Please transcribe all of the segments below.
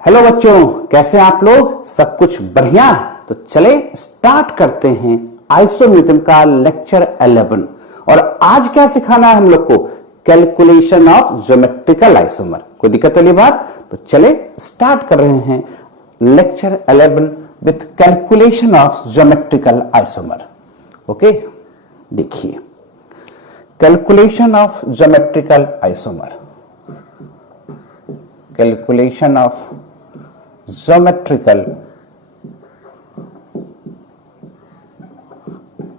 Hello बच्चों, कैसे हैं आप लोग? सब कुछ बढ़िया? तो चले स्टार्ट करते हैं आइसोमेरिज्म का लेक्चर 11। और आज क्या सिखाना है हम लोग को? Calculation of geometrical isomer. कोई दिक्कत वाली बात? तो चले स्टार्ट कर रहे हैं lecture 11 with calculation of geometrical isomer. Okay, देखिए calculation of geometrical isomer. Calculation of geometrical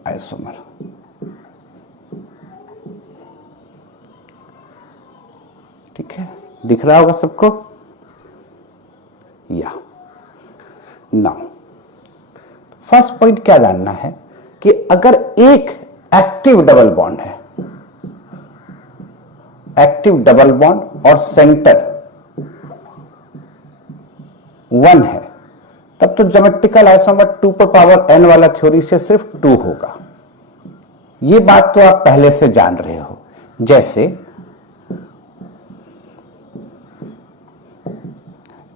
isomer. ठीक है, दिख रहा होगा सबको? या नाउ फर्स्ट पॉइंट क्या जानना है कि अगर एक एक्टिव डबल बॉन्ड है, एक्टिव डबल बॉन्ड और सेंटर 1 है, तब तो ज्योमेट्रिकल आइसोमर 2 पर पावर n वाला थ्योरी से सिर्फ 2 होगा। ये बात तो आप पहले से जान रहे हो। जैसे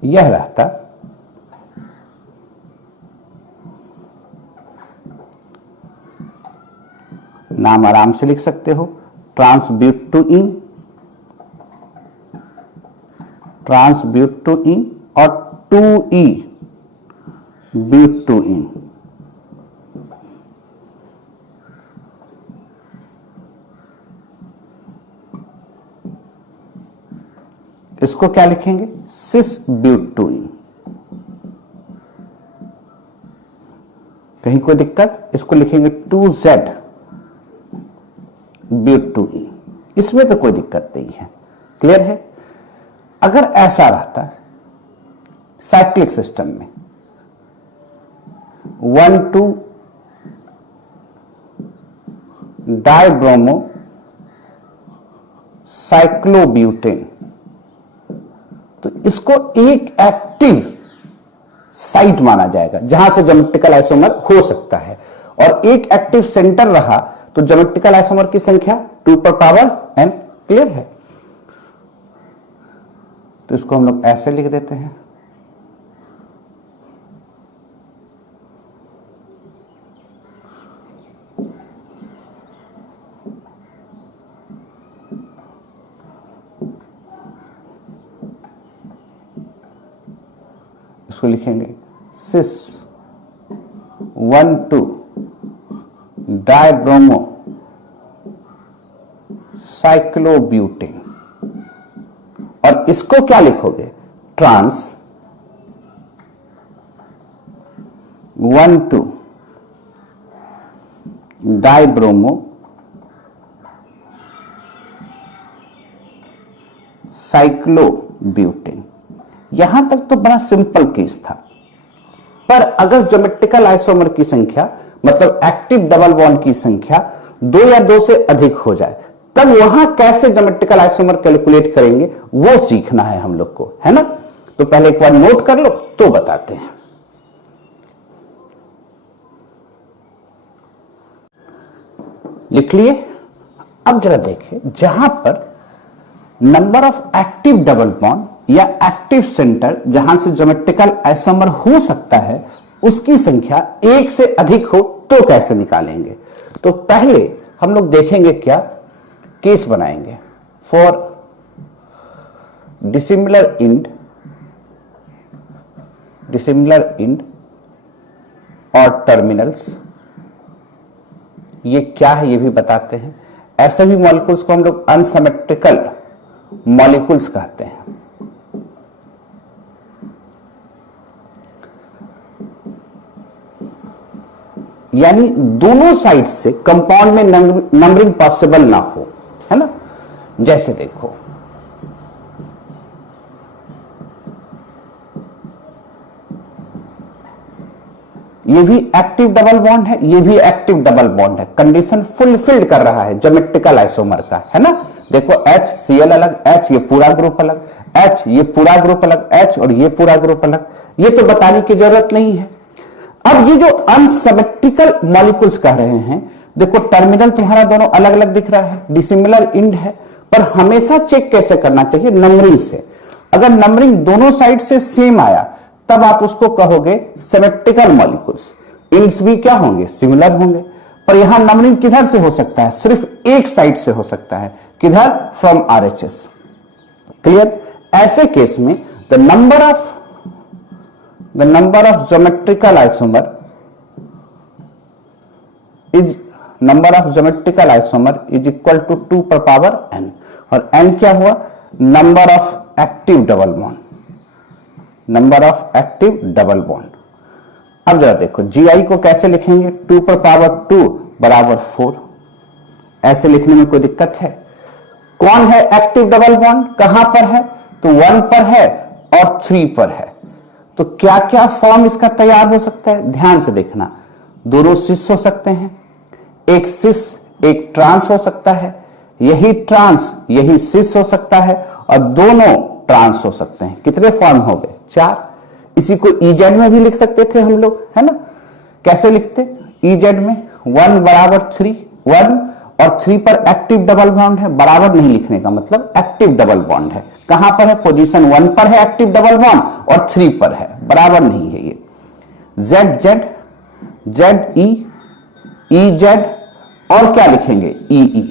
यह रहता नाम आराम से लिख सकते हो, ट्रांसब्यूट टू इन, ट्रांसब्यूट टू इन और 2e ब्यूट टू इन। इसको क्या लिखेंगे? सिस ब्यूट टू इन। कहीं कोई दिक्कत? इसको लिखेंगे 2z ब्यूट टू इन। इसमें तो कोई दिक्कत नहीं है, क्लियर है। अगर ऐसा रहता साइक्लिक सिस्टम में 1,2 डाइब्रोमो साइक्लोब्यूटेन, तो इसको एक एक्टिव साइट माना जाएगा जहां से ज्योमेट्रिकल आइसोमर हो सकता है। और एक एक्टिव सेंटर रहा तो ज्योमेट्रिकल आइसोमर की संख्या 2 पर पावर n। क्लियर है? तो इसको हम लोग ऐसे लिख देते हैं, इसको लिखेंगे सिस 1,2 डाइब्रोमो साइक्लोब्यूटेन। और इसको क्या लिखोगे? Trans 1,2 dibromo cyclobutane. यहां तक तो बड़ा सिंपल केस था। पर अगर ज्योमेट्रिकल आइसोमर की संख्या, मतलब एक्टिव डबल बॉन्ड की संख्या 2 या 2 से अधिक हो जाए, तब वहां कैसे ज्योमेट्रिकल आइसोमर कैलकुलेट करेंगे वो सीखना है हम लोग को, है ना। तो पहले एक बार नोट कर लो तो बताते हैं। लिख लिए? अब जरा देखें, जहां पर number of active double bond या एक्टिव सेंटर जहां से ज्योमेट्रिकल आइसोमर हो सकता है उसकी संख्या 1 से अधिक हो तो कैसे निकालेंगे। तो पहले हम लोग देखेंगे, क्या केस बनाएंगे फॉर डिसिमिलर इंड और टर्मिनल्स। ये क्या है ये भी बताते हैं। ऐसे भी मॉलिक्यूल्स को हम लोग अनसिमेट्रिकल मॉलिक्यूल्स कहते हैं। यानी दोनों साइड से कंपाउंड में नंबरिंग पॉसिबल ना हो, है ना। जैसे देखो, ये भी एक्टिव डबल बॉन्ड है, ये भी एक्टिव डबल बॉन्ड है। कंडीशन फुलफिल्ड कर रहा है ज्योमेट्रिकल आइसोमर का, है ना। देखो HCl अलग, H ये पूरा ग्रुप अलग, H ये पूरा ग्रुप अलग, H और ये पूरा ग्रुप अलग। ये तो बताने की जरूरत नहीं है। अब ये जो अनसिमेट्रिकल मॉलिक्यूल्स कह रहे हैं, देखो टर्मिनल तुम्हारा दोनों अलग अलग दिख रहा है, डिसिमिलर इंड है, पर हमेशा चेक कैसे करना चाहिए? नंबरिंग से। अगर नंबरिंग दोनों साइड से सेम आया तब आप उसको कहोगे सिमेट्रिकल मॉलिक्यूल्स। इंड्स भी क्या होंगे, सिमिलर होंगे। पर यहां नंबरिंग किधर से हो सकता है, सिर्फ एक साइड से हो सकता है, किधर, फ्रॉम आरएचएस। क्लियर। ऐसे केस में the number of geometrical isomer is equal to 2 पर पावर n। और n क्या हुआ, number of active double bond, number of active double bond. अब जरा देखो GI को कैसे लिखेंगे, 2 पर पावर 2 बराबर 4। ऐसे लिखने में कोई दिक्कत है? कौन है एक्टिव डबल बॉन्ड, कहां पर है, तो 1 पर है और 3 पर है। तो क्या क्या फॉर्म इसका तैयार हो सकता है, ध्यान से देखना। दोनों सिस हो सकते हैं, एक सिस एक ट्रांस हो सकता है, यही ट्रांस यही सिस हो सकता है, और दोनों ट्रांस हो सकते हैं। कितने फॉर्म हो गए, 4। इसी को EZ में भी लिख सकते थे हम लोग, है ना। कैसे लिखते, EZ में 1 बराबर 3, 1 और 3 पर एक्टिव डबल बॉन्ड है, बराबर नहीं लिखने का मतलब एक्टिव डबल बॉन्ड है। कहां पर है, पोजीशन 1 पर है एक्टिव डबल बॉन्ड और 3 पर है, बराबर नहीं है ये। ZZ, ZE, EZ और क्या लिखेंगे, EE।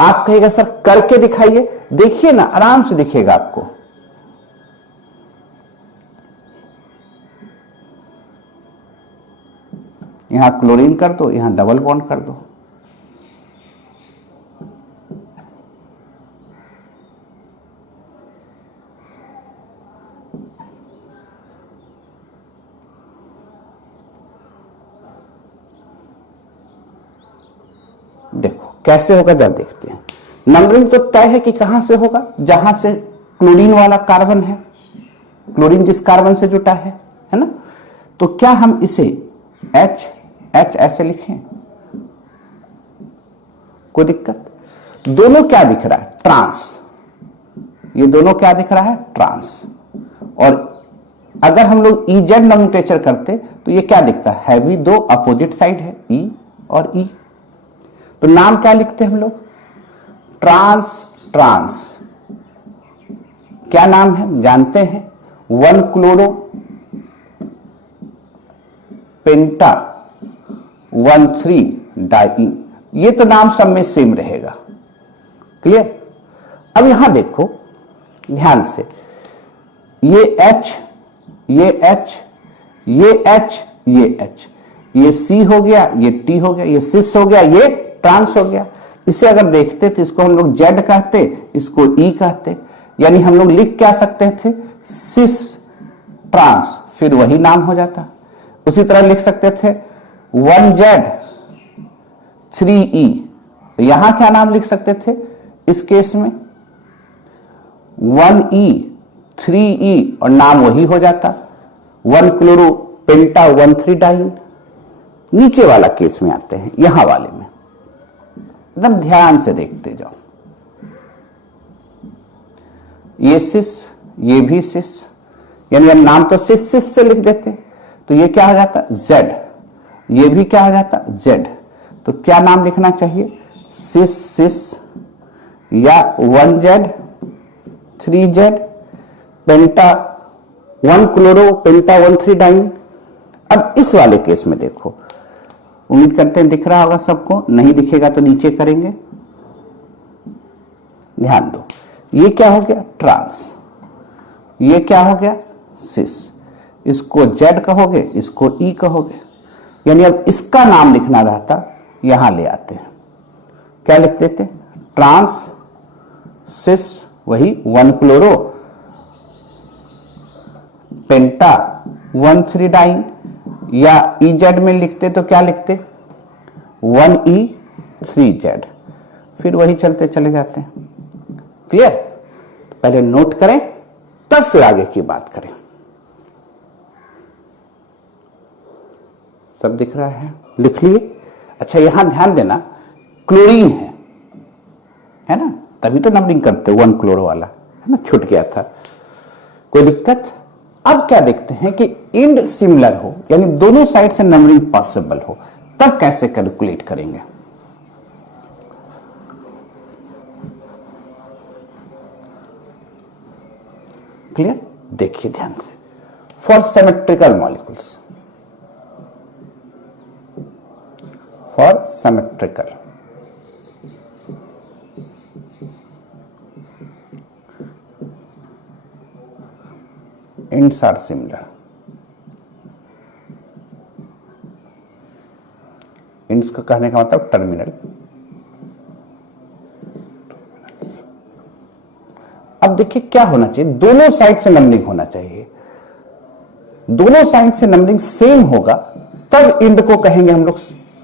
आप कहेगा सर करके दिखाइए, देखिए ना, आराम से दिखेगा आपको। यहां क्लोरीन कर दो, यहां डबल बॉन्ड कर दो। देखो कैसे होगा, जब देखते हैं। नंबरिंग तो तय है कि कहां से होगा, जहां से क्लोरीन वाला कार्बन है, क्लोरीन जिस कार्बन से जुटा है ना। तो क्या हम इसे H ऐसे लिखें, कोई दिक्कत? दोनों क्या दिख रहा है, ट्रांस। ये दोनों क्या दिख रहा है, ट्रांस। और अगर हम लोग EZ नोमेंक्लेचर करते तो ये क्या दिखता है भी, दो अपोजिट साइड है, E और E। तो नाम क्या लिखते हैं हम लोग, ट्रांस ट्रांस। क्या नाम है जानते हैं, 1 क्लोरो पेंटा 1,3 डाइन। ये तो नाम सब में सेम रहेगा। क्लियर। अब यहां देखो ध्यान से, ये H, ये H, ये H, ये H, ये C हो गया, ये T हो गया, ये सिस हो गया, ये ट्रांस हो गया। इसे अगर देखते तो इसको हम लोग Z कहते, इसको E कहते। यानी हम लोग लिख क्या सकते थे, सिस ट्रांस, फिर वही नाम हो जाता। उसी तरह लिख सकते थे 1Z 3E। यहां क्या नाम लिख सकते थे इस केस में, 1E 3E, और नाम वही हो जाता, 1 क्लोरो पेंटा 1,3 डाइन। नीचे वाला केस में आते हैं, यहां वाले में एकदम ध्यान से देखते जाओ। ये सिस, ये भी सिस, यानी हम नाम तो सिस सिस से लिख देते, तो ये क्या हो जाता, Z। ये भी क्या हो जाता, Z। तो क्या नाम लिखना चाहिए, सिस सिस, या 1Z 3Z पेंटा 1 क्लोरो पेंटा 1,3 डाइन। अब इस वाले केस में देखो, उम्मीद करते हैं दिख रहा होगा सबको, नहीं दिखेगा तो नीचे करेंगे, ध्यान दो। ये क्या हो गया, ट्रांस। ये क्या हो गया, सिस। इसको Z कहोगे, इसको E कहोगे। यानी अब इसका नाम लिखना रहता, यहां ले आते हैं, क्या लिख देते, ट्रांस सिस, वही 1 क्लोरो पेंटा 1,3 डाइन। या EZ में लिखते तो क्या लिखते, 1E 3Z, फिर वही चलते चले जाते हैं। क्लियर। पहले नोट करें तब फिर आगे की बात करें। सब दिख रहा है, लिख लिए। अच्छा यहां ध्यान देना, क्लोरीन है ना, तभी तो नंबरिंग करते 1 क्लोरो वाला, है ना, छूट गया था, कोई दिक्कत। अब क्या देखते हैं कि इंड सिमिलर हो, यानी दोनों साइड से नंबरिंग पॉसिबल हो, तब कैसे कैलकुलेट करेंगे। क्लियर? देखिए ध्यान से, for symmetrical molecules, for symmetrical ends are similar. ends का कहने का मतलब टर्मिनल। अब देखिए क्या होना चाहिए, दोनों साइड से नंबरिंग होना चाहिए। दोनों साइड से नंबरिंग सेम होगा तब इंड को कहेंगे हम लोग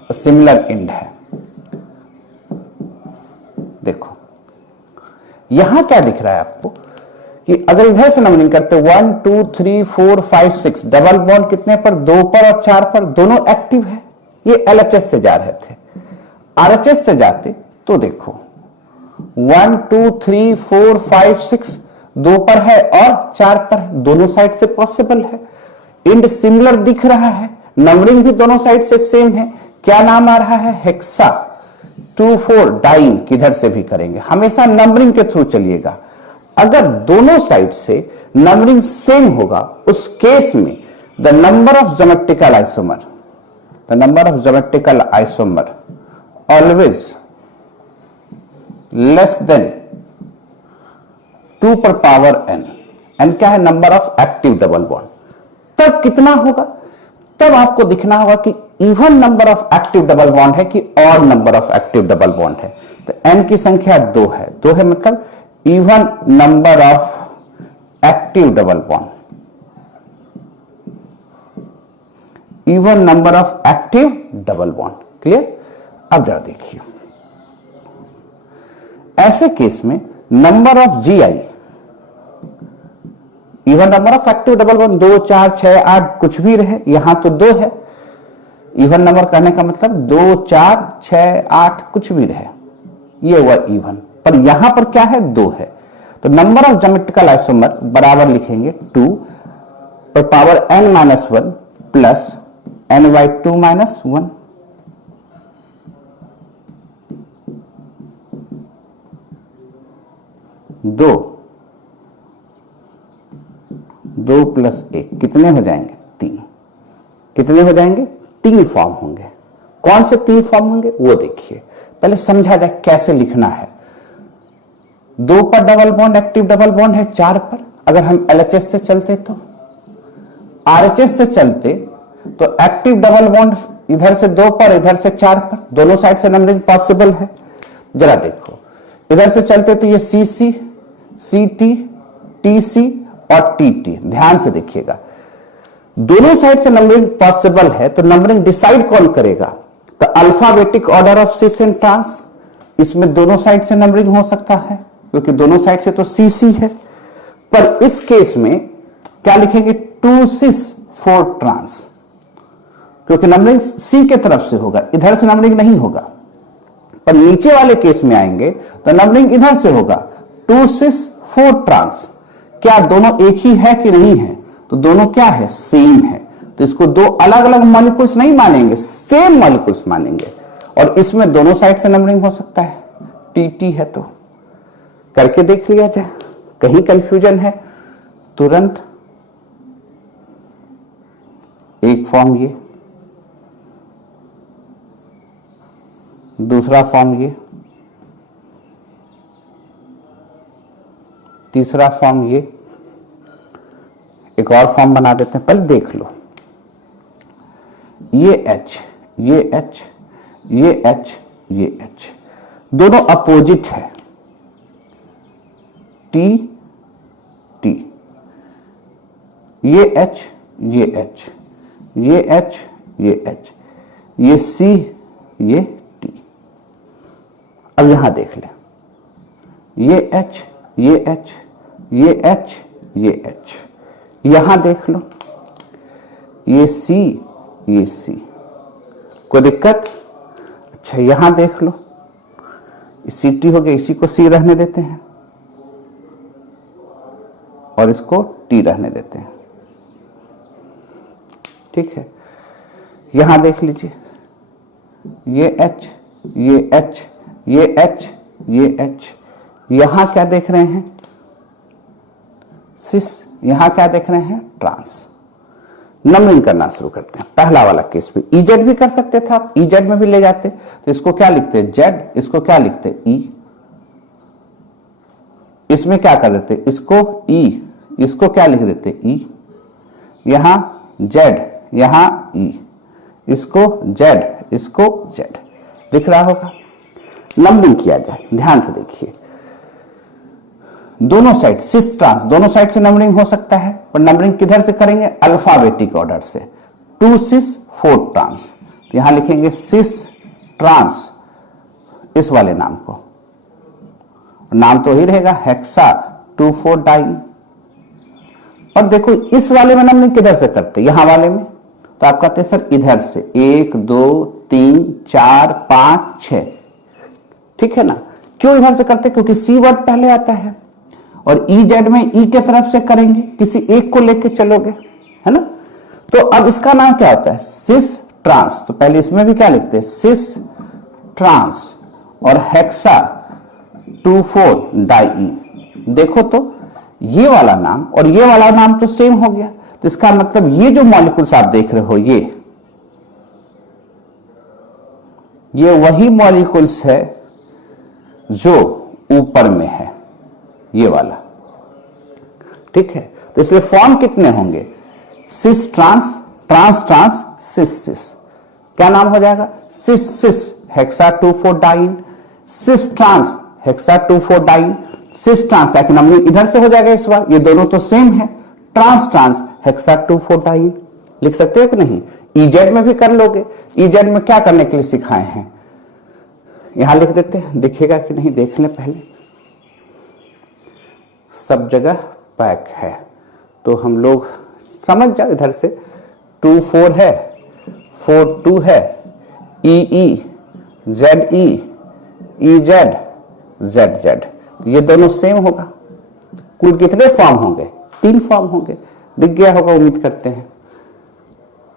सिमिलर इंड है। देखो यहां क्या दिख रहा है आपको कि अगर इधर से नंबरिंग करते 1 2 3 4 5 6 डबल बॉन्ड कितने पर, 2 पर और 4 पर, दोनों एक्टिव है। ये एलएचएस से जा रहे थे, आरएचएस से जाते तो देखो 1 2 3 4 5 6 2 पर है और 4 पर है, दोनों साइड से पॉसिबल है। इंड सिमिलर दिख रहा है, नंबरिंग भी दोनों साइड से सेम है। क्या नाम आ रहा है? हेक्सा 2 4 डाइन, किधर से भी करेंगे, हमेशा नंबरिंग के थ्रू चलिएगा। अगर दोनों साइड से नंबरिंग सेम होगा उस केस में the number of geometrical isomer, the number of geometrical isomer always less than 2 पर पावर n। n क्या है? Number of active double bond. तब कितना होगा? तब आपको दिखना होगा कि even number of active double bond है कि odd number of active double bond है। तो n की संख्या 2 है, 2 है मतलब even number of active double bond, even number of active double bond. Clear? अब जरा देखिए, ऐसे केस में number of GI, even number of active double bond 2 4 6 8 कुछ भी रहे, यहां तो 2 है। इवन नंबर कहने का मतलब 2 4 6 8 कुछ भी रहे, ये हुआ इवन। पर यहां पर क्या है? 2 है। तो नंबर ऑफ ज्योमेट्रिकल आइसोमर बराबर लिखेंगे 2 पर power n minus 1 plus n by 2 minus 1। दो प्लस 1 कितने हो जाएंगे? 3। कितने हो जाएंगे? 3 फॉर्म होंगे। कौन से 3 फॉर्म होंगे वो देखिए, पहले समझा जाए कैसे लिखना है। 2 पर double bond active double bond है, 4 पर। अगर हम एलएचएस से चलते तो, आरएचएस से चलते तो एक्टिव डबल बॉन्ड इधर से 2 पर, इधर से 4 पर, दोनों साइड से नंबरिंग पॉसिबल है। जरा देखो, इधर से चलते तो ये सीसी, सीटी, टीसी और टीटी। ध्यान से देखिएगा, दोनों साइड से नंबरिंग पॉसिबल है तो नंबरिंग डिसाइड कौन करेगा? तो alphabetic order of cis and trans, इसमें दोनों साइड से नंबरिंग हो सकता है क्योंकि दोनों साइड से तो सीसी है। पर इस केस में क्या लिखेंगे? 2 सिस 4 ट्रांस, क्योंकि नंबरिंग सी के तरफ से होगा, इधर से नंबरिंग नहीं होगा। पर नीचे वाले केस में आएंगे तो नंबरिंग इधर से होगा, 2 सिस 4 ट्रांस। क्या दोनों एक ही है कि नहीं है? तो दोनों क्या है? सेम है। तो इसको 2 अलग अलग मॉलिक्यूल्स नहीं मानेंगे, सेम मॉलिक्यूल्स मानेंगे। और इसमें दोनों साइड से नंबरिंग हो सकता है, टीटी है तो करके देख लिया जाए। कहीं कंफ्यूजन है तुरंत एक फॉर्म ये, दूसरा फॉर्म ये, तीसरा फॉर्म ये, एक और फॉर्म बना देते हैं, पहले देख लो। ये H, ये H, ये H, ये H, दोनों अपोजिट है। T, T, ये H, ये H, ये H, ये H, ये C, ये T। अब यहां देख ले, ये H, ये H, ये H, ये H। यहां देख लो, ये C, ये C। कोई दिक्कत? अच्छा यहां देख लो, सी टी हो गया, इसी को C रहने देते हैं और इसको T रहने देते हैं। ठीक है, यहां देख लीजिए, ये H, ये H, ये H, ये H। यहां क्या देख रहे हैं? सिस, यहां क्या देख रहे हैं, ट्रांस। नंबरिंग करना शुरू करते हैं। पहला वाला केस पे इजेड भी कर सकते थे आप, इजेड में भी ले जाते, तो इसको क्या लिखते, जेड, इसको क्या लिखते, ई। इसमें क्या कर देते, इसको ई, इसको क्या लिख देते, ई। यहां जेड, यहां ई, इसको जेड, इसको जेड, दिख रहा होगा। नंबरिंग किया जाए, ध्यान से देखिए, दोनों साइड सिस ट्रांस, दोनों साइड से नंबरिंग हो सकता है, पर नंबरिंग किधर से करेंगे, अल्फाबेटिक ऑर्डर से। 2 सिस 4 ट्रांस, तो यहां लिखेंगे सिस ट्रांस, इस वाले नाम को, नाम तो ही रहेगा हेक्सा 2,4 डाइन। और देखो इस वाले में नंबरिंग किधर से करते, यहां वाले में, तो आप कहते हैं सर इधर से 1 2 3 4 5 6, ठीक है ना। क्यों इधर से करते, क्योंकि सी वर्ड पहले आता है, और ई जेड में ई के तरफ से करेंगे, किसी एक को लेके चलोगे, है ना। तो अब इसका नाम क्या होता है, सिस ट्रांस, तो पहले इसमें भी क्या लिखते हैं, सिस ट्रांस, और हेक्सा 2,4 डाई। देखो तो ये वाला नाम और ये वाला नाम तो सेम हो गया, तो इसका मतलब ये जो मॉलिक्यूल्स आप देख रहे हो, ये वही मॉलिक्यूल्स है जो ऊपर में है, ये वाला, ठीक है। तो इसलिए फॉर्म कितने होंगे, cis trans, trans trans, cis cis, क्या नाम हो जाएगा, cis cis hexa 2,4 diene, cis trans hexa 2,4 diene, cis trans, ताकि नंबरिंग इधर से हो जाएगा इस बार, ये दोनों तो सेम है, ट्रांस ट्रांस हेक्सा 2,4 डाइन। लिख सकते हो कि नहीं, इजेड में भी कर लोगे। इजेड में क्या करने के लिए सिखाए हैं, यहां लिख देते हैं, दिखेगा कि नहीं देख लें पहले, सब जगह पैक है, तो हम लोग समझ जाओ, इधर से 2,4 है, 4,2 है, ई ई जेड ई, ई जेड जेड जेड, ये दोनों सेम होगा। कुल कितने फॉर्म होंगे, 3 फॉर्म होंगे, दिख गया होगा उम्मीद करते हैं।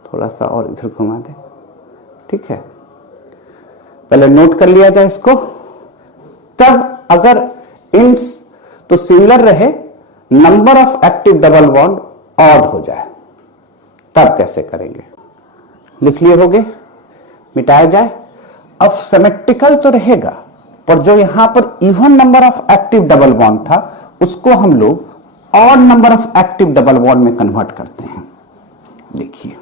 थोड़ा सा और इधर घुमा दे, ठीक है, पहले नोट कर लिया जाए इसको। तब अगर इंट्स तो सिमिलर रहे, number of active double bond odd हो जाए, तब कैसे करेंगे, लिख लिए होगे, मिटाया जाए। अब सिमेट्रिकल तो रहेगा, पर जो यहां पर even number of active double bond था, उसको हम लोग odd number of active double bond में कन्वर्ट करते हैं। देखिए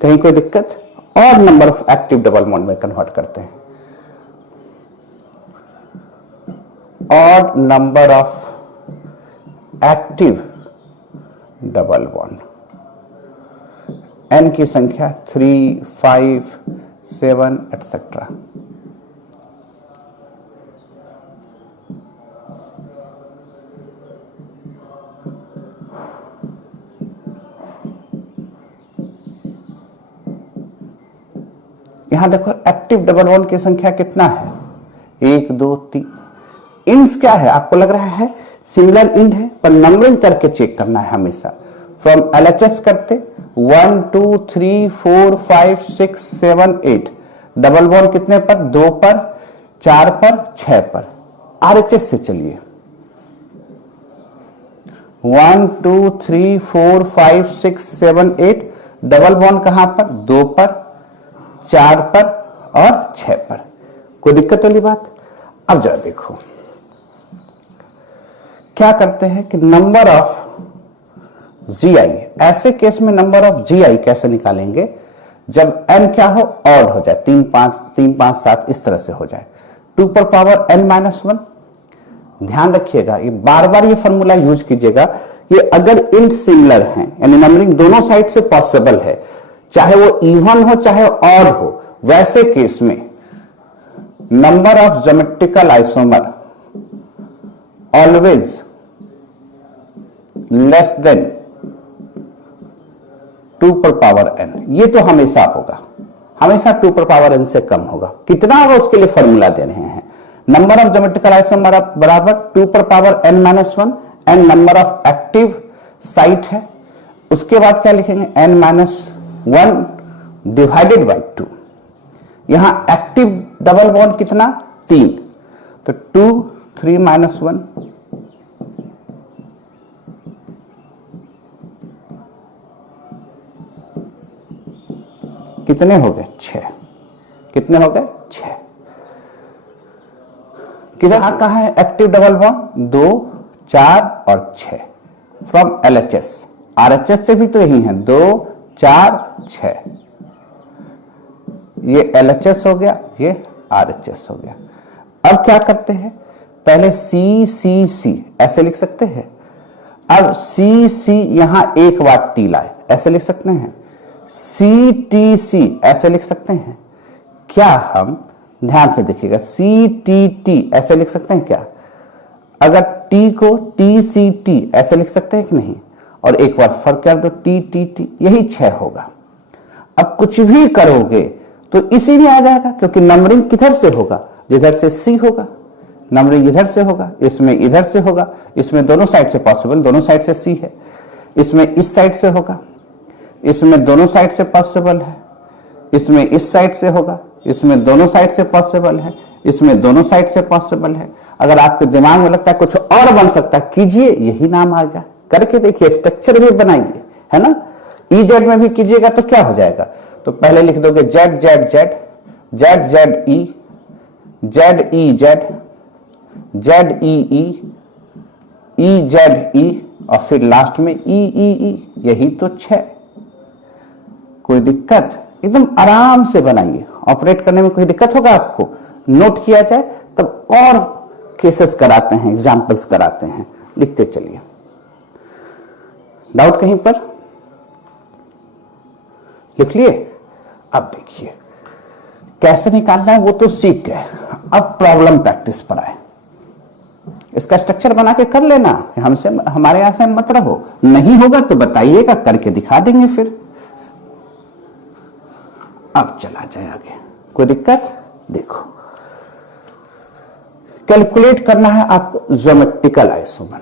कहीं कोई दिक्कत, odd number of active double bond में कन्वर्ट करते हैं, odd number of active double bond, N की संख्या 3 5 7 एटसेट्रा। यहां देखो एक्टिव डबल बॉन्ड की संख्या कितना है, 1 2 3। इंड्स क्या है, आपको लग रहा है सिमिलर इंड है, पर नंबरिंग करके चेक करना है हमेशा। फ्रॉम एलएचएस करते 1 2 3 4 5 6 7 8, डबल बॉन्ड कितने पर, 2 पर, 4 पर, 6 पर। आरएचएस से चलिए 1 2 3 4 5 6 7 8, डबल बॉन्ड कहां पर, 2 पर, 4 पर और 6 पर। कोई दिक्कत वाली बात। अब जरा देखो क्या करते हैं कि नंबर ऑफ जीआई, ऐसे केस में नंबर ऑफ जीआई कैसे निकालेंगे, जब n क्या हो, ऑड हो जाए, 3 5 7 इस तरह से हो जाए, 2 पर पावर n-1। ध्यान रखिएगा, ये बार बार ये फॉर्मूला यूज कीजिएगा, ये अगर इंट सिमिलर हैं, यानी नंबरिंग दोनों साइड से पॉसिबल है, चाहे वो इवन हो चाहे ऑड हो, वैसे केस में number of geometrical isomer always less than 2 पर पावर n। ये तो हमेशा होगा, हमेशा 2 पर पावर n से कम होगा। कितना होगा उसके लिए फॉर्मूला दे रहे हैं, नंबर ऑफ ज्योमेट्रिकल आइसोमर बराबर 2 पर power n-1, n number of active site है, उसके बाद क्या लिखेंगे, n-1 डिवाइडेड बाई 2। यहां एक्टिव डबल बॉन्ड कितना, 3, तो 2 3 -1 कितने हो गए 6, कितने हो गए 6। किधर कहा है एक्टिव डबल बॉन्ड 2, 4 और 6 फ्रॉम LHS। RHS से भी तो यही है 2, 4, 6। ये LHS हो गया, ये RHS हो गया। अब क्या करते हैं, पहले CCC ऐसे लिख सकते हैं। अब CC यहां एक बार T लाए, ऐसे लिख सकते हैं। CTC ऐसे लिख सकते हैं। क्या हम ध्यान से देखिएगा, CTT ऐसे लिख सकते हैं क्या? अगर T को TCT ऐसे लिख सकते हैं कि नहीं? और एक बार फर्क कर दो, TTT, यही 6 होगा। अब कुछ भी करोगे तो इसी में आ जाएगा, क्योंकि नंबरिंग किधर से होगा? जिधर से C होगा। नंबरिंग इधर से होगा, इसमें इधर से होगा, इसमें दोनों साइड से पॉसिबल, दोनों साइड से C है। इसमें इस साइड से होगा, इसमें दोनों साइड से पॉसिबल है। इसमें इस साइड से होगा, इसमें दोनों साइड से पॉसिबल है, इसमें दोनों साइड से पॉसिबल है। अगर आपके दिमाग में लगता है कुछ और बन सकता है, कीजिए, यही नाम आ गया। करके देखिए, स्ट्रक्चर भी बनाइए, है ना। EZ में भी कीजिएगा तो क्या हो जाएगा? तो पहले लिख दोगे Z Z Z, Z Z E, Z E Z, Z E E, E Z E और फिर लास्ट में E E E, यही तो 6। कोई दिक्कत? एकदम आराम से बनाइए। ऑपरेट करने में कोई दिक्कत होगा आपको? नोट किया जाए तब और केसेस कराते हैं, एग्जाम्पल्स कराते हैं, लिखते चलिए। डाउट कहीं पर? लिख लिए? अब देखिए कैसे निकालना है वो तो सीख गए। अब प्रॉब्लम प्रैक्टिस पर आए। इसका स्ट्रक्चर बना के कर लेना, कि हमसे हमारे यहां से मत रहो। नहीं होगा तो बताइएगा, करके दिखा देंगे फिर। अब चला जाए आगे, कोई दिक्कत? देखो, कैलकुलेट करना है आपको ज्योमेट्रिकल आइसोमर।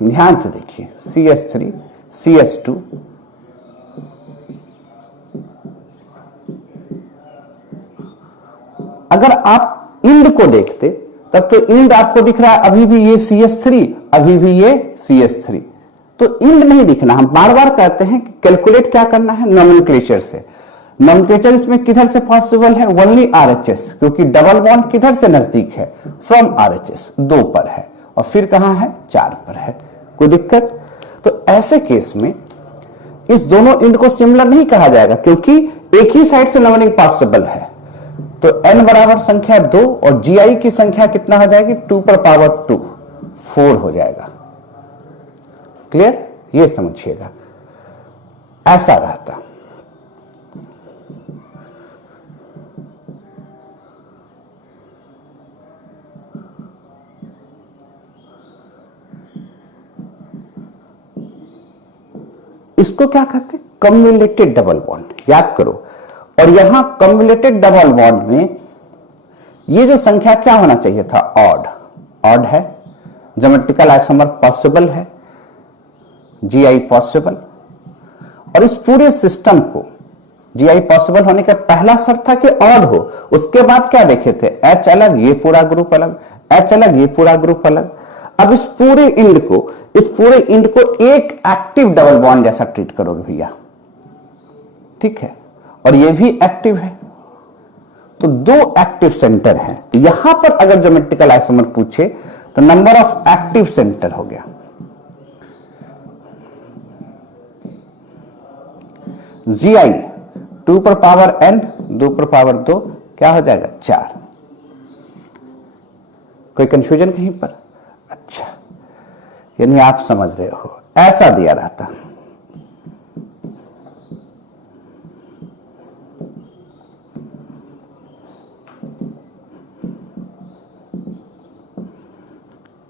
ध्यान से देखिए, CS3, CS2, अगर आप इंड को देखते तब तो इंड आपको दिख रहा है अभी भी ये CS3, अभी भी ये CS3, तो इंड नहीं दिखना। हम बार बार कहते हैं कि कैलकुलेट क्या करना है, नोमेनक्लेचर से। नोमेनक्लेचर इसमें किधर से पॉसिबल है? ओनली RHS, क्योंकि डबल बॉन्ड किधर से नजदीक है? फ्रॉम RHS, 2 पर है और फिर कहां है? 4 पर है। कोई दिक्कत? तो ऐसे केस में इस दोनों इंड को सिमिलर नहीं कहा जाएगा, क्योंकि एक ही साइड से नंबरिंग पॉसिबल है। तो n बराबर संख्या 2 और GI की संख्या कितना हो जाएगी? 2 पर पावर 2, 4 हो जाएगा। क्लियर? ये समझिएगा, ऐसा रहता। इसको क्या कहते हैं? कम्युलेटेड डबल बॉन्ड। याद करो। और यहां कम्युलेटेड डबल बॉन्ड में ये जो संख्या क्या होना चाहिए था? ऑड। ऑड है। ज्योमेट्रिकल आइसोमर पॉसिबल है, GI पॉसिबल। और इस पूरे सिस्टम को GI पॉसिबल होने का पहला शर्त था कि ऑड हो। उसके बाद क्या देखे थे? H अलग, ये पूरा ग्रुप अलग, H अलग, ये पूरा ग्रुप अलग। अब इस पूरे इंड को एक एक्टिव डबल बॉन्ड जैसा ट्रीट करोगे भैया, ठीक है। और ये भी एक्टिव है, तो 2 एक्टिव सेंटर हैं। यहां पर अगर ज्योमेट्रिकल आइसोमर पूछे तो नंबर ऑफ एक्टिव सेंटर हो गया GI 2 पर पावर n, 2 पर पावर 2, क्या हो जाएगा? 4। कोई कंफ्यूजन कहीं पर? अच्छा, यानी आप समझ रहे हो, ऐसा दिया रहता।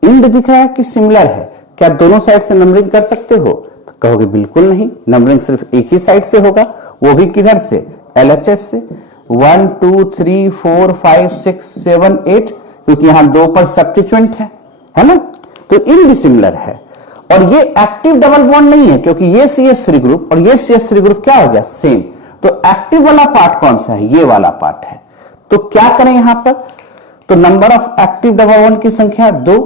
इंड दिख रहा है कि सिमिलर है, क्या दोनों साइड से नंबरिंग कर सकते हो? तो कहोगे बिल्कुल नहीं, नंबरिंग सिर्फ एक ही साइड से होगा, वो भी किधर से? LHS से। 1 2 3 4 5 6 7 8, क्योंकि यहां 2 पर सब्स्टिट्यूएंट है ना। तो इंड सिमिलर है। और ये एक्टिव डबल बॉन्ड नहीं है, क्योंकि ये CS3 ग्रुप और ये CS3 ग्रुप क्या हो गया? सेम। तो एक्टिव वाला पार्ट कौन सा है? ये वाला पार्ट है। तो क्या करें यहां पर? तो number of active double bond की संख्या 2।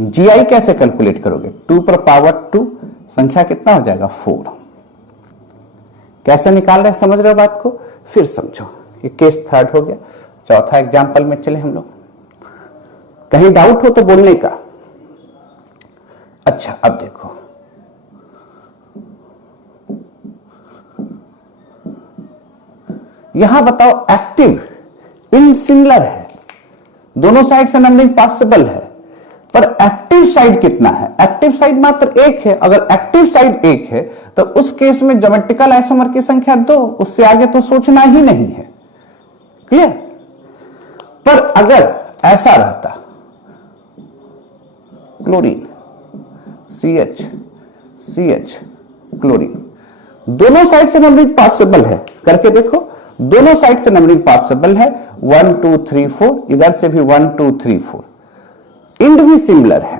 GI कैसे कैलकुलेट करोगे? 2 पर पावर 2, संख्या कितना हो जाएगा? 4। कैसे निकाल रहे हैं, समझ रहे हो बात को? फिर समझो। ये केस थर्ड हो गया। चौथा एग्जाम्पल में चले हम लोग। कहीं डाउट हो तो बोलने का। अच्छा, अब देखो, यहां बताओ एक्टिव इन सिमिलर है, दोनों साइड से नंबरिंग पॉसिबल है, पर एक्टिव साइड कितना है? एक्टिव साइड मात्र एक है। अगर एक्टिव साइड एक है तो उस केस में ज्योमेट्रिकल आइसोमर की संख्या 2, उससे आगे तो सोचना ही नहीं है। क्लियर? पर अगर ऐसा रहता, क्लोरीन CH CH क्लोरीन, दोनों साइड से नंबरिंग पॉसिबल है, करके देखो, दोनों साइड से नंबरिंग पॉसिबल है। 1 2 3 4, इधर से भी 1 2 3 4। इंड भी सिमिलर है,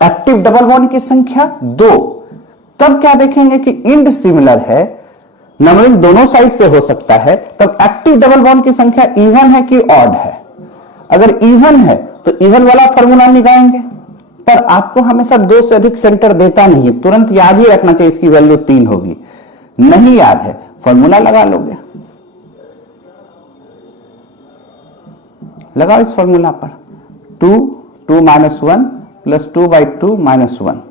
एक्टिव डबल बॉन्ड की संख्या 2। तब क्या देखेंगे कि इंड सिमिलर है, नंबरिंग दोनों साइड से हो सकता है, तब एक्टिव डबल बॉन्ड की संख्या इवन है कि ऑड है। अगर इवन है तो इवन वाला फॉर्मूला निकालेंगे, पर आपको हमेशा 2 से अधिक सेंटर देता नहीं है, तुरंत याद ही रखना चाहिए इसकी वैल्यू 3 होगी। नहीं याद है, फॉर्मूला लगा लोगे, लगाओ इस फॉर्मूला पर। 2 2 - 1 + 2/2 - 1,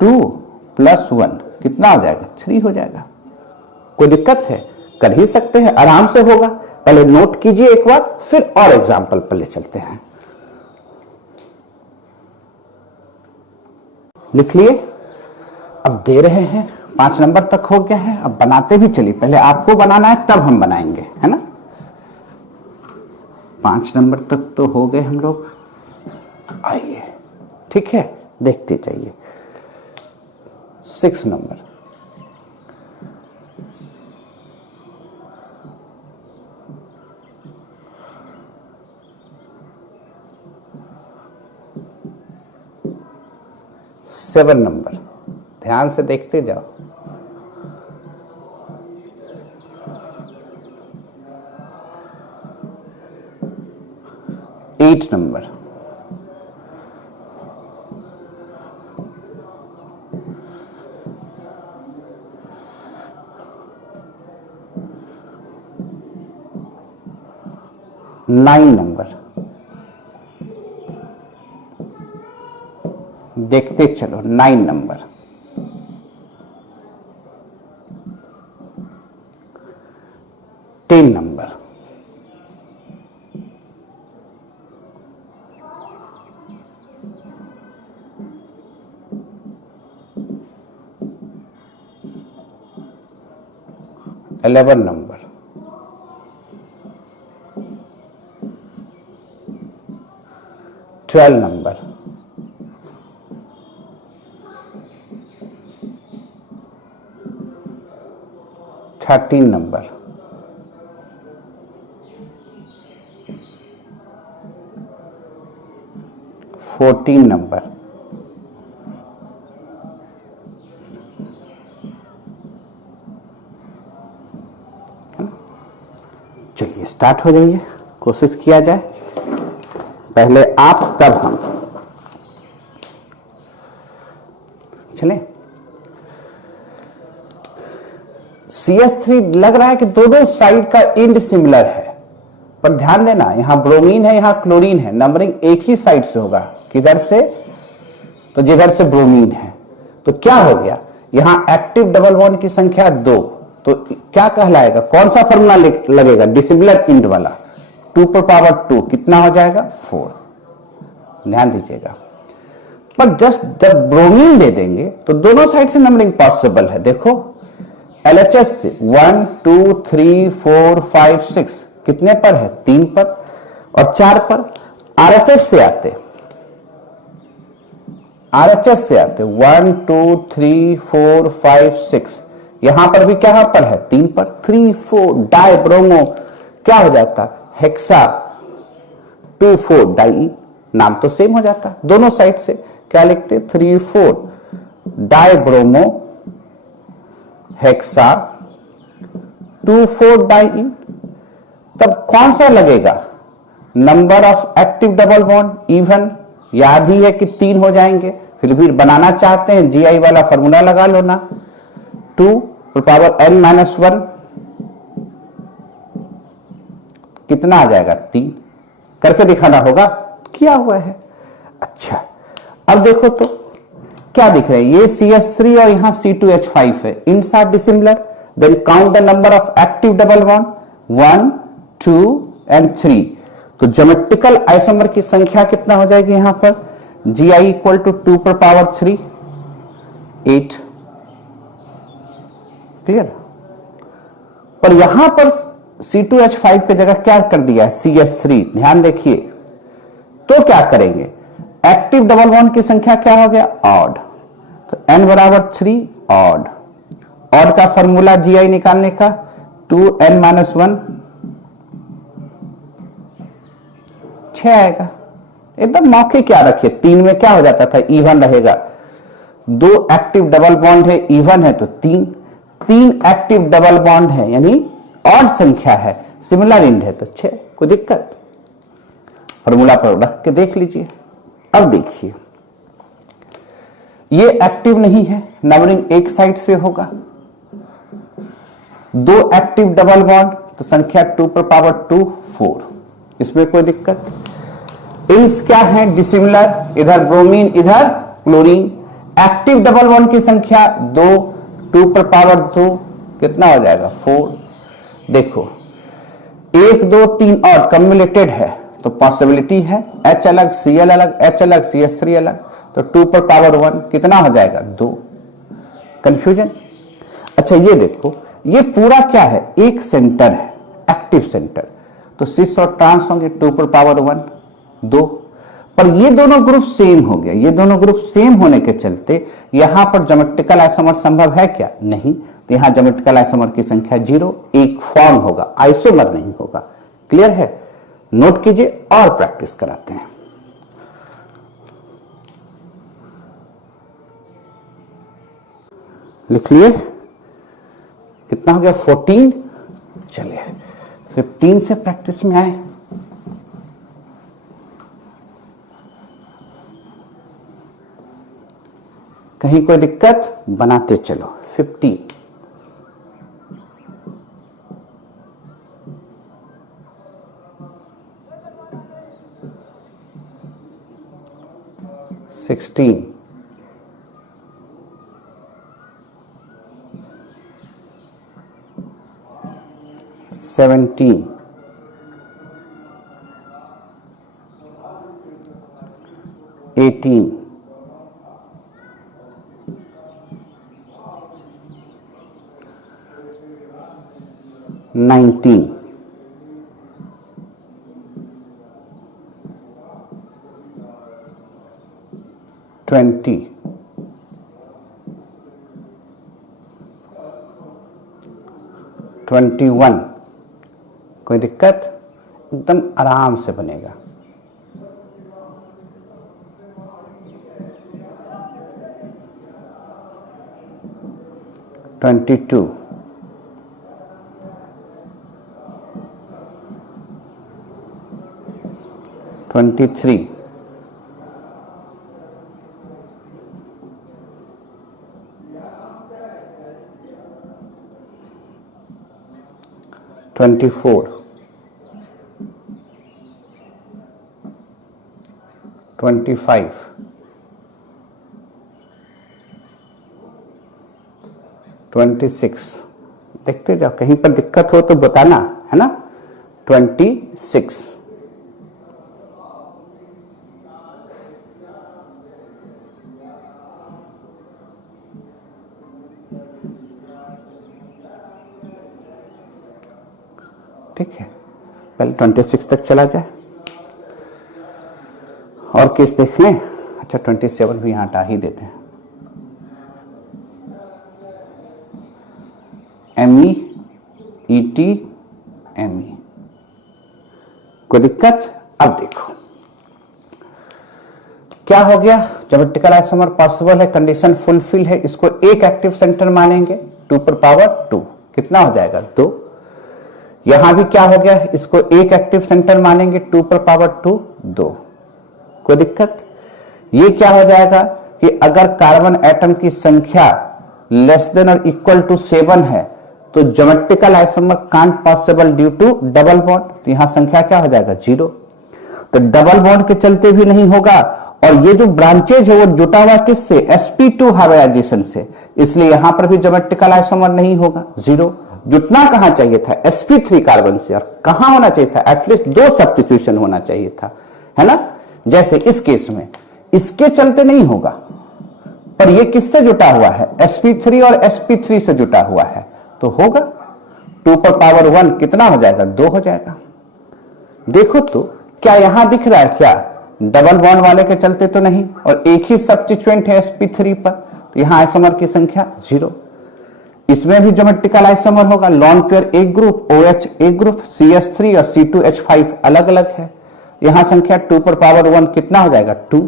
2 + 1 कितना हो जाएगा? 3 हो जाएगा। कोई दिक्कत है? कर ही सकते हैं, आराम से होगा। पहले नोट कीजिए एक बार, फिर और एग्जाम्पल पर ले चलते हैं। लिख लिए? अब दे रहे हैं, 5 नंबर तक हो गया है। अब बनाते भी चलिए, पहले आपको बनाना है तब हम बनाएंगे, है ना। 5 नंबर तक तो हो गए हम लोग। आइए, ठीक है, देखते जाइए। 6 नंबर, सेवन नंबर, ध्यान से देखते जाओ। 8 नंबर, 9 नंबर, देखते चलो। 9 number, 10 number, 11 number, 12 number, 13 number, 14 number, चलिए स्टार्ट हो जाइए, कोशिश किया जाए, पहले आप तब हम। चले। CH3 लग रहा है कि दोनों साइड का इंड सिमिलर है, पर ध्यान देना, यहां ब्रोमीन है, यहां क्लोरीन है, नंबरिंग एक ही साइड से होगा। किधर से? तो जिधर से ब्रोमीन है। तो क्या हो गया, यहां एक्टिव डबल बॉन्ड की संख्या 2, तो क्या कहलाएगा? कौन सा फॉर्मूला लगेगा? डिसिमिलर इंड वाला। 2 कितना हो जाएगा? 4। ध्यान दीजिएगा। पर जस्ट जब ब्रोमीन दे देंगे तो दोनों साइड से नंबरिंग पॉसिबल है। देखो LHS से 1 2 3 4 5 6 कितने पर है? 3 पर और 4 पर। RHS से आते 1 2 3 4 5 6, यहां पर भी क्या पर है? 3 पर। 3 4 डाई ब्रोमो क्या हो जाता? हेक्सा 2 4 डाई, नाम तो सेम हो जाता दोनों साइड से। क्या लिखते? 3 4 डाई ब्रोमो हेक्सा 2 4 डाई इन। तब कौन सा लगेगा? Number of active double bond even, याद ही है कि 3 हो जाएंगे। फिर भी बनाना चाहते हैं, GI वाला फॉर्मूला लगा लो ना। 2 n - 1 कितना आ जाएगा 3। करके दिखाना होगा, किया हुआ है। अच्छा अब देखो तो क्या दिख रहा है, ये CH3 और यहां C2H5 है, ends are dissimilar, then count the number of active double bond 1 2 and 3। तो ज्योमेट्रिकल आइसोमर की संख्या कितना हो जाएगी यहां पर, Gi इक्वल टू 2 पर पावर 3 8। क्लियर। पर यहां पर C2H5 की जगह क्या कर दिया है CH3, ध्यान देखिए। तो क्या करेंगे, एक्टिव डबल बॉन्ड की संख्या क्या हो गया ऑड, तो n बराबर 3 ऑड। ऑड का फॉर्मूला Gi निकालने का 2n-1 6 आएगा। एकदम मौके क्या रखिए, 3 में क्या हो जाता था इवन रहेगा, 2 एक्टिव डबल बॉन्ड है इवन है तो 3 एक्टिव डबल बॉन्ड है यानी ऑड संख्या है, सिमिलर इंड है तो 6। कोई दिक्कत, फॉर्मूला पर रख के देख लीजिए। अब देखिए ये एक्टिव नहीं है, नंबरिंग एक साइड से होगा, 2 एक्टिव डबल बॉन्ड तो संख्या 2 पर पावर 2 4, इसमें कोई दिक्कत। इंस क्या है डिसिमिलर, इधर ब्रोमीन इधर क्लोरीन। एक्टिव डबल बॉन्ड की संख्या 2 2 पर पावर 2 कितना हो जाएगा 4। देखो 1 2 3 और कम्युलेटेड है तो पॉसिबिलिटी है H अलग Cl अलग, H अलग CH3 अलग, तो 2 पर पावर 1 कितना हो जाएगा 2। कंफ्यूजन। अच्छा ये देखो, ये पूरा क्या है, एक सेंटर है एक्टिव सेंटर, तो सिस और ट्रांस होंगे 2 पर पावर 1 2। पर ये दोनों ग्रुप सेम हो गया, ये दोनों ग्रुप सेम होने के चलते यहां पर ज्योमेट्रिकल आइसोमर संभव है क्या, नहीं। तो यहां ज्योमेट्रिकल आइसोमर की संख्या 0, एक फॉर्म होगा, आइसोमर नहीं होगा। क्लियर है, नोट कीजिए और प्रैक्टिस कराते हैं। लिख लिए, कितना हो गया 14। चलिए 15 से प्रैक्टिस में आए। कहीं कोई दिक्कत, बनाते चलो। 15 16 17 18 19 20 21। कोई दिक्कत, एकदम आराम से बनेगा। 22 23 24 25 26। देखते जाओ, कहीं पर दिक्कत हो तो बताना, है ना। 26 ठीक है, पहले 26 तक चला जाए और केस देख लें। अच्छा 27 भी यहां हटा ही देते हैं। MEET ME, कोई दिक्कत। अब देखो क्या हो गया, ज्योमेट्रिकल आइसोमर पॉसिबल है, कंडीशन फुलफिल है। इसको एक एक्टिव सेंटर मानेंगे 2 पर पावर 2 कितना हो जाएगा 2। यहां भी क्या हो गया, इसको एक एक्टिव सेंटर मानेंगे 2 पर पावर 2 2। कोई दिक्कत। ये क्या हो जाएगा कि अगर कार्बन एटम की संख्या लेस देन और इक्वल टू 7 है तो geometrical isomer can't possible due to double bond, तो यहां संख्या क्या हो जाएगा 0। तो डबल बॉन्ड के चलते भी नहीं होगा, और ये जो ब्रांचेज है वो जुटा हुआ किससे, sp2 हाइब्रिडाइजेशन से, इसलिए यहां पर भी ज्योमेट्रिकल आइसोमर नहीं होगा 0। जुटना कहां चाहिए था, sp3 कार्बन से, और कहां होना चाहिए था, एटलीस्ट 2 सब्स्टिट्यूशन होना चाहिए था, है ना। जैसे इस केस में इसके चलते नहीं होगा, पर ये किससे जुटा हुआ है, sp3 और sp3 से जुटा हुआ है, तो होगा 2 पर पावर 1 कितना हो जाएगा, 2 हो जाएगा। देखो तो क्या यहां दिख रहा है, क्या डबल बॉन्ड वाले के चलते तो नहीं, और एक ही सब्स्टिट्यूएंट है sp3 पर, तो यहां आइसोमर की संख्या 0। इसमें भी ज्योमेट्रिकल आइसोमर होगा, लॉन पेयर एक ग्रुप, OH एक ग्रुप, CH3 और C2H5 अलग अलग है, यहां संख्या 2 पर पावर 1 कितना हो जाएगा 2।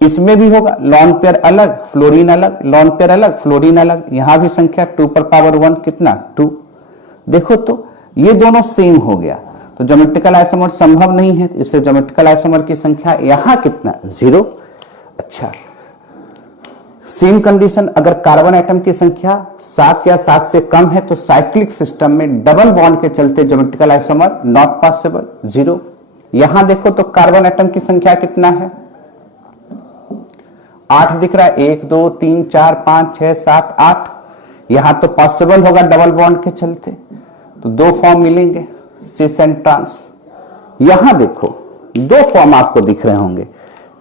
इसमें भी होगा, लॉन पेयर अलग फ्लोरीन अलग, लॉन पेयर अलग फ्लोरीन अलग, यहां भी संख्या 2 पर पावर 1 कितना 2। देखो तो ये दोनों सेम हो गया, तो ज्योमेट्रिकल आइसोमर संभव नहीं है, इसलिए ज्योमेट्रिकल आइसोमर की संख्या यहां कितना 0। अच्छा, सेम कंडीशन, अगर कार्बन एटम की संख्या 7 या 7 से कम है तो साइक्लिक सिस्टम में डबल बॉन्ड के चलते ज्योमेट्रिकल आइसोमर नॉट पॉसिबल 0। यहां देखो तो कार्बन एटम की संख्या कितना है, 8 दिख रहा है, 1 2 3 4 5 6 7 8, यहां तो पॉसिबल होगा डबल बॉन्ड के चलते, तो 2 फॉर्म मिलेंगे, सिस एंड ट्रांस। यहां देखो 2 फॉर्म आपको दिख रहे होंगे,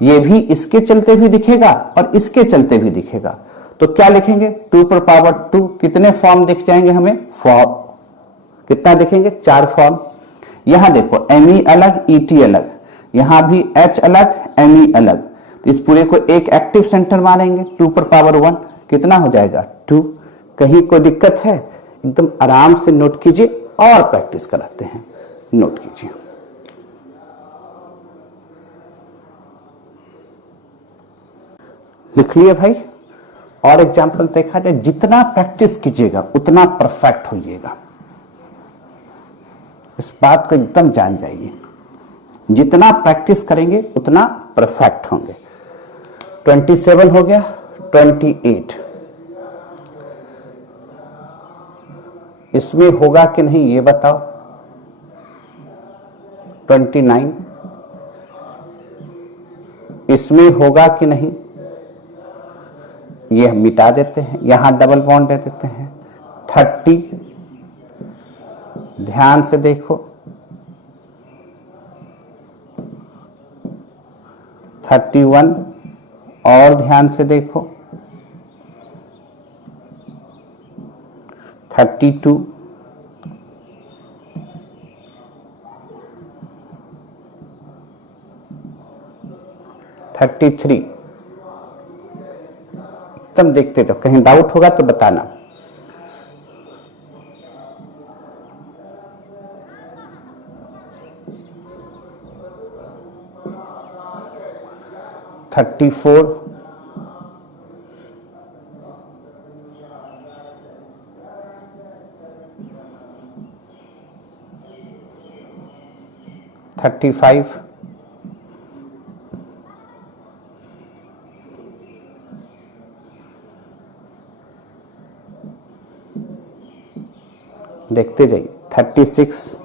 ये भी इसके चलते भी दिखेगा और इसके चलते भी दिखेगा, तो क्या लिखेंगे 2 पर पावर 2, कितने फॉर्म दिख जाएंगे हमें, फॉर्म कितना दिखेंगे 4 फॉर्म। यहां देखो Me अलग Et अलग, यहां भी H अलग Me अलग, तो इस पूरे को एक एक्टिव सेंटर मानेंगे, 2 पर पावर 1 कितना हो जाएगा 2। कहीं कोई दिक्कत है, एकदम आराम से नोट कीजिए और प्रैक्टिस कराते हैं, नोट कीजिए। लिख लिए भाई, और एग्जाम्पल देखा जाए, जितना प्रैक्टिस कीजिएगा उतना परफेक्ट होइएगा, इस बात को एकदम जान जाइए, जितना प्रैक्टिस करेंगे उतना परफेक्ट होंगे। 27 हो गया, 28 इसमें होगा कि नहीं ये बताओ, 29 इसमें होगा कि नहीं, ये हम मिटा देते हैं, यहां डबल बॉन्ड दे देते हैं। 30 ध्यान से देखो, 31 और ध्यान से देखो, 32 33 एकदम देखते रहो, कहीं डाउट होगा तो बताना। 34 35 देखते जाइए, 36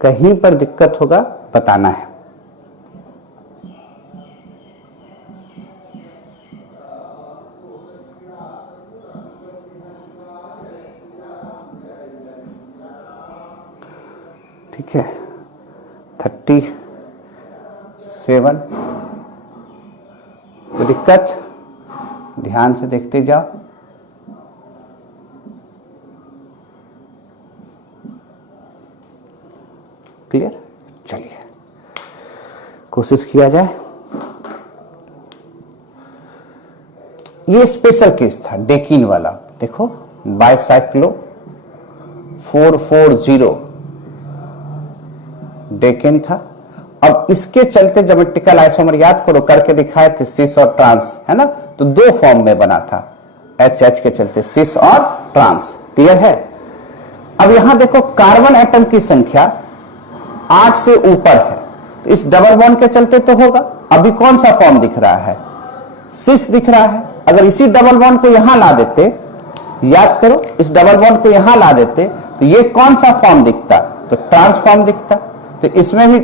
कहीं पर दिक्कत होगा बताना है। ठीक है, 37 कोई दिक्कत, ध्यान से देखते जाओ। क्लियर, चलिए कोशिश किया जाए। ये स्पेशल केस था डेकिन वाला, देखो बाइसाइक्लो 440 डेकिन था। अब इसके चलते ज्योमेट्रिकल आइसोमर याद करो, करके दिखाए थे सिस और ट्रांस, है ना, तो 2 फॉर्म में बना था, HH के चलते सिस और ट्रांस। क्लियर है। अब यहां देखो कार्बन एटम की संख्या 8 से ऊपर है, तो इस डबल बॉन्ड के चलते तो होगा। अभी कौन सा फॉर्म दिख रहा है, सिस दिख रहा है। अगर इसी डबल बॉन्ड को यहां ला देते याद करो, इस डबल बॉन्ड को यहां ला देते तो ये कौन सा फॉर्म दिखता, तो ट्रांसफॉर्म दिखता। तो इसमें भी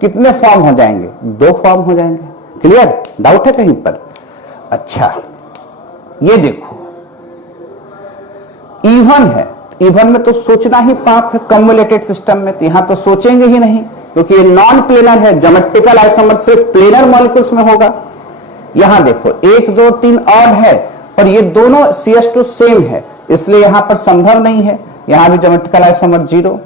कितने फॉर्म हो जाएंगे, 2 फॉर्म हो जाएंगे। क्लियर, डाउट है कहीं पर? अच्छा, ये देखो इवन है, इवन में तो सोचना ही पाप है, कम्युलेटेड सिस्टम में तो यहां तो सोचेंगे ही नहीं, क्योंकि ये नॉन प्लेनर है। ज्योमेट्रिकल आइसोमर सिर्फ प्लेनर मॉलिक्यूल्स में होगा। यहां देखो 1 2 3 ऑड है, पर ये दोनों CH2 सेम है, इसलिए यहां पर संभव नहीं है। यहां भी ज्योमेट्रिकल आइसोमर 0।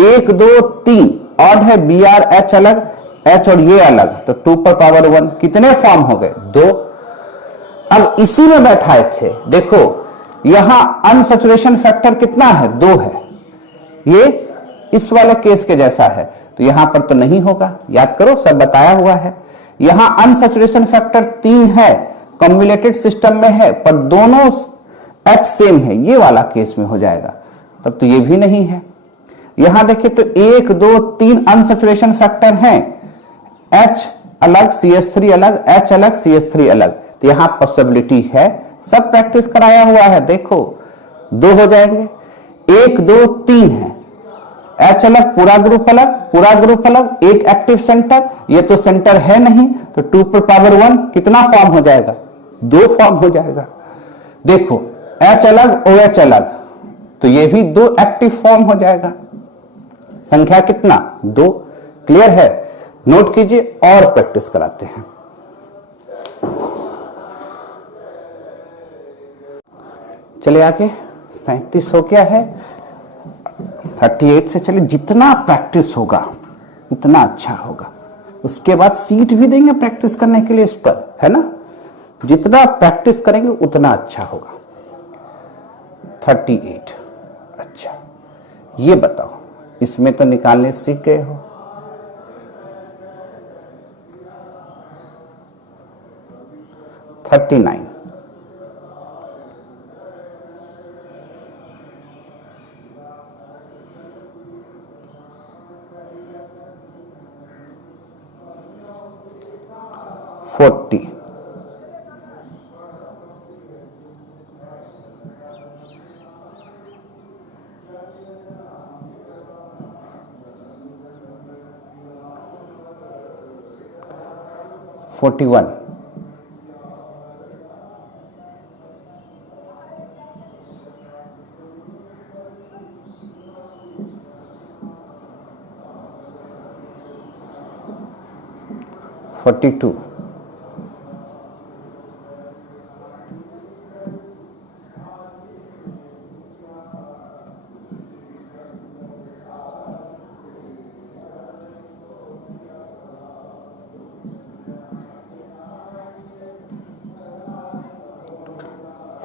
1 2 3 ऑड है, BrH अलग, H और ये अलग, तो 2 पर पावर 1 कितने फॉर्म हो गए, 2। अब इसी में बैठाए थे, देखो यहां अनसैचुरेशन फैक्टर कितना है, 2 है। ये इस वाले केस के जैसा है, तो यहां पर तो नहीं होगा, याद करो सब बताया हुआ है। यहां अनसैचुरेशन फैक्टर 3 है, कम्युलेटेड सिस्टम में है, पर दोनों H सेम है, ये वाला केस में हो जाएगा, तब तो ये भी नहीं है। यहां देखिए तो 1 2 3 अनसैचुरेशन फैक्टर हैं, H अलग CH3 अलग, H अलग CH3 अलग, तो यहां पॉसिबिलिटी है, सब प्रैक्टिस कराया हुआ है। देखो 2 हो जाएंगे, 1 2 3 है, H अलग, पूरा ग्रुप अलग, पूरा ग्रुप अलग, एक एक्टिव सेंटर, ये तो सेंटर है नहीं, तो 2 पर पावर 1 कितना फॉर्म हो जाएगा, 2 फॉर्म हो जाएगा। देखो H अलग OH अलग, तो ये भी 2 एक्टिव फॉर्म हो जाएगा। संख्या कितना, 2। क्लियर है, नोट कीजिए और प्रैक्टिस कराते हैं। चले आगे, 37 हो गया है, 38 से चले। जितना प्रैक्टिस होगा उतना अच्छा होगा, उसके बाद सीट भी देंगे प्रैक्टिस करने के लिए इस पर, है ना। जितना प्रैक्टिस करेंगे उतना अच्छा होगा। 38। अच्छा, ये बताओ, इसमें तो निकालने सीख गए हो। थर्टी 40। 41। 42।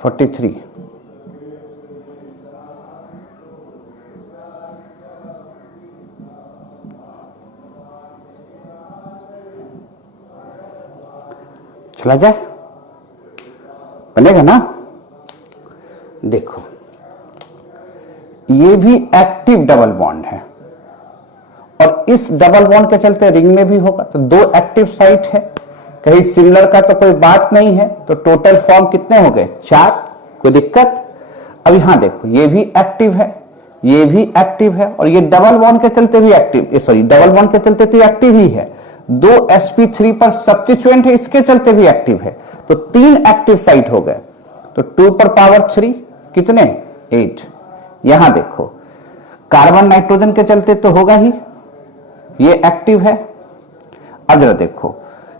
43। चला जाए, बनेगा ना। देखो ये भी एक्टिव डबल बॉन्ड है, और इस डबल बॉन्ड के चलते रिंग में भी होगा, तो 2 एक्टिव साइट है, कहीं सिमिलर का तो कोई बात नहीं है, तो टोटल फॉर्म कितने हो गए, 4। कोई दिक्कत? अब यहां देखो ये भी एक्टिव है, ये भी एक्टिव है, और ये डबल बॉन्ड के चलते भी एक्टिव, सॉरी डबल बॉन्ड के चलते तो एक्टिव ही है। 2 sp3 पर सब्स्टिट्यूएंट है, इसके चलते भी एक्टिव है, तो 3 एक्टिव साइट हो गए। तो 2 पर पावर 3 कितने, 8। यहां देखो कार्बन नाइट्रोजन के चलते तो होगा ही, ये एक्टिव है। अब जरा देखो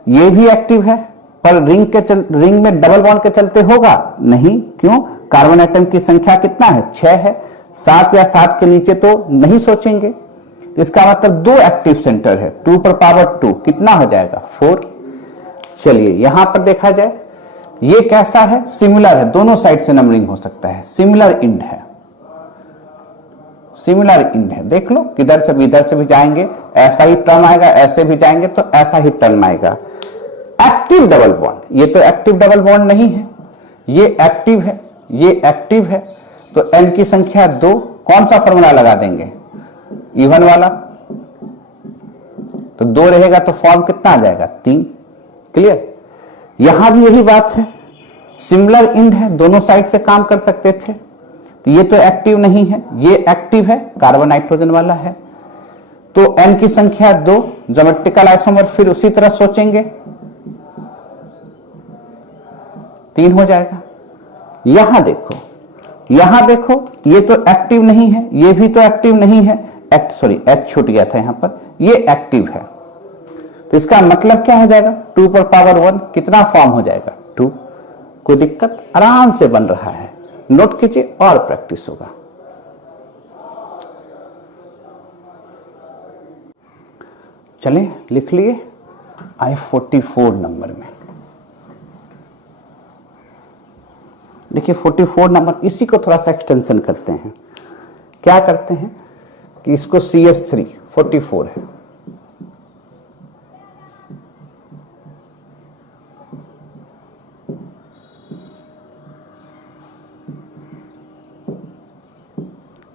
ये भी एक्टिव है, पर रिंग में डबल बॉन्ड के चलते होगा नहीं, क्यों, कार्बन एटम की संख्या कितना है, 6 है, 7 या 7 के नीचे तो नहीं सोचेंगे, तो इसका मतलब 2 एक्टिव सेंटर है। 2 पर पावर 2 कितना हो जाएगा, 4। चलिए यहां पर देखा जाए, ये कैसा है, सिमिलर है, दोनों साइड से नंबरिंग हो सकता है, सिमिलर इंड है, सिमिलर इंड है। देख लो किधर से भी, इधर से भी जाएंगे ऐसा ही टर्म आएगा, ऐसे भी जाएंगे तो ऐसा ही टर्म आएगा। एक्टिव डबल बॉन्ड, ये तो एक्टिव डबल बॉन्ड नहीं है, ये एक्टिव है, ये एक्टिव है, तो एन की संख्या 2। कौन सा फॉर्मूला लगा देंगे, इवन वाला, तो 2 रहेगा तो फॉर्म कितना आ जाएगा, 3। क्लियर, यहां भी यही बात है, सिमिलर इंड है, दोनों साइड से काम कर सकते थे। तो ये तो एक्टिव नहीं है, ये एक्टिव है, कार्बन नाइट्रोजन वाला है। तो n की संख्या 2, ज्योमेट्रिकल आइसोमर फिर उसी तरह सोचेंगे 3 हो जाएगा। यहां देखो, यहां देखो, ये तो एक्टिव नहीं है, ये भी तो एक्टिव नहीं है, H छूट गया था यहां पर, ये एक्टिव है। तो इसका मतलब क्या हो जाएगा, 2 पर पावर 1 कितना फॉर्म हो जाएगा, 2। कोई दिक्कत, आराम से बन रहा है, नोट कीजिए और प्रैक्टिस होगा। चलिए लिख लिए I44 नंबर में। देखिए 44 नंबर, इसी को थोड़ा सा एक्सटेंशन करते हैं। क्या करते हैं कि इसको CH3 44 है,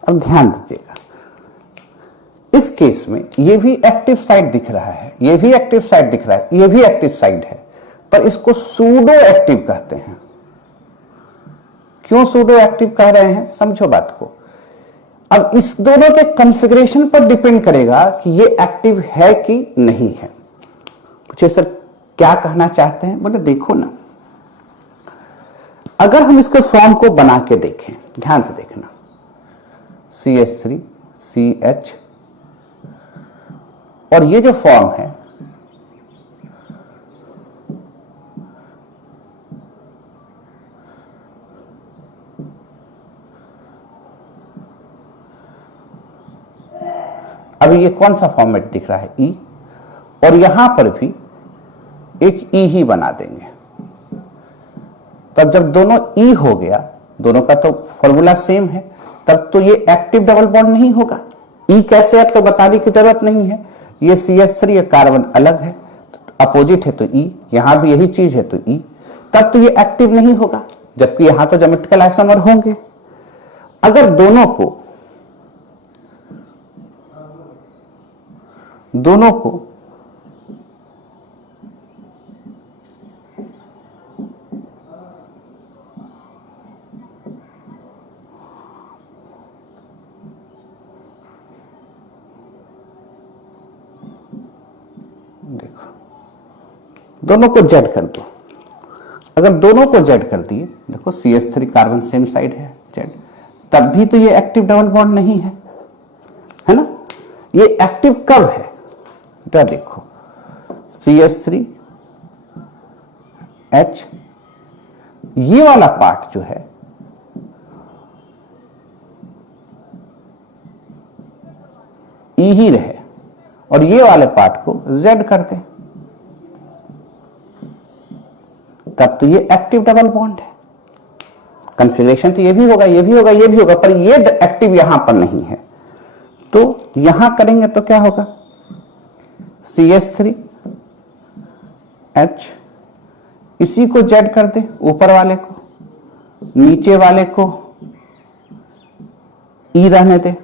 अब ध्यान दीजिएगा, इस केस में ये भी एक्टिव साइड दिख रहा है, ये भी एक्टिव साइड दिख रहा है, ये भी एक्टिव साइड है, पर इसको सूडो एक्टिव कहते हैं। क्यों सूडो एक्टिव कह रहे हैं, समझो बात को। अब इस दोनों के कॉन्फ़िगरेशन पर डिपेंड करेगा कि ये एक्टिव है कि नहीं है। पूछे सर क्या कहना चाहते हैं, बोले देखो ना, अगर हम इसके फॉर्म को बना के देखें, ध्यान से देखना, CH3 CH, और ये जो फॉर्म है अभी ये कौन सा फॉर्मेट दिख रहा है, E, और यहां पर भी एक E ही बना देंगे। तब जब दोनों E हो गया, दोनों का तो फॉर्मूला सेम है, तब तो ये एक्टिव डबल बॉन्ड नहीं होगा। E कैसे है तो बताने की जरूरत नहीं है, ये CH3, ये कार्बन अलग है, अपोजिट है तो E, यहां भी यही चीज है तो E, तब तो ये एक्टिव नहीं होगा, जबकि यहां तो ज्योमेट्रिकल आइसोमर होंगे। अगर दोनों को देखो, दोनों को जेड कर दो। अगर दोनों को जेड कर दिए, देखो CH3 कार्बन सेम साइड है जेड, तब भी तो ये एक्टिव डबल बॉन्ड नहीं है, है ना। ये एक्टिव कब है, तो देखो CH3 H, ये वाला पार्ट जो है E ही रहे, और ये वाले पार्ट को Z कर दे, तब तो ये एक्टिव डबल बॉन्ड है। कॉन्फ़िगरेशन तो ये भी होगा, ये भी होगा, ये भी होगा, पर ये एक्टिव यहां पर नहीं है। तो यहां करेंगे तो क्या होगा, CH3 H, इसी को Z कर दे, ऊपर वाले को, नीचे वाले को E रहने दे।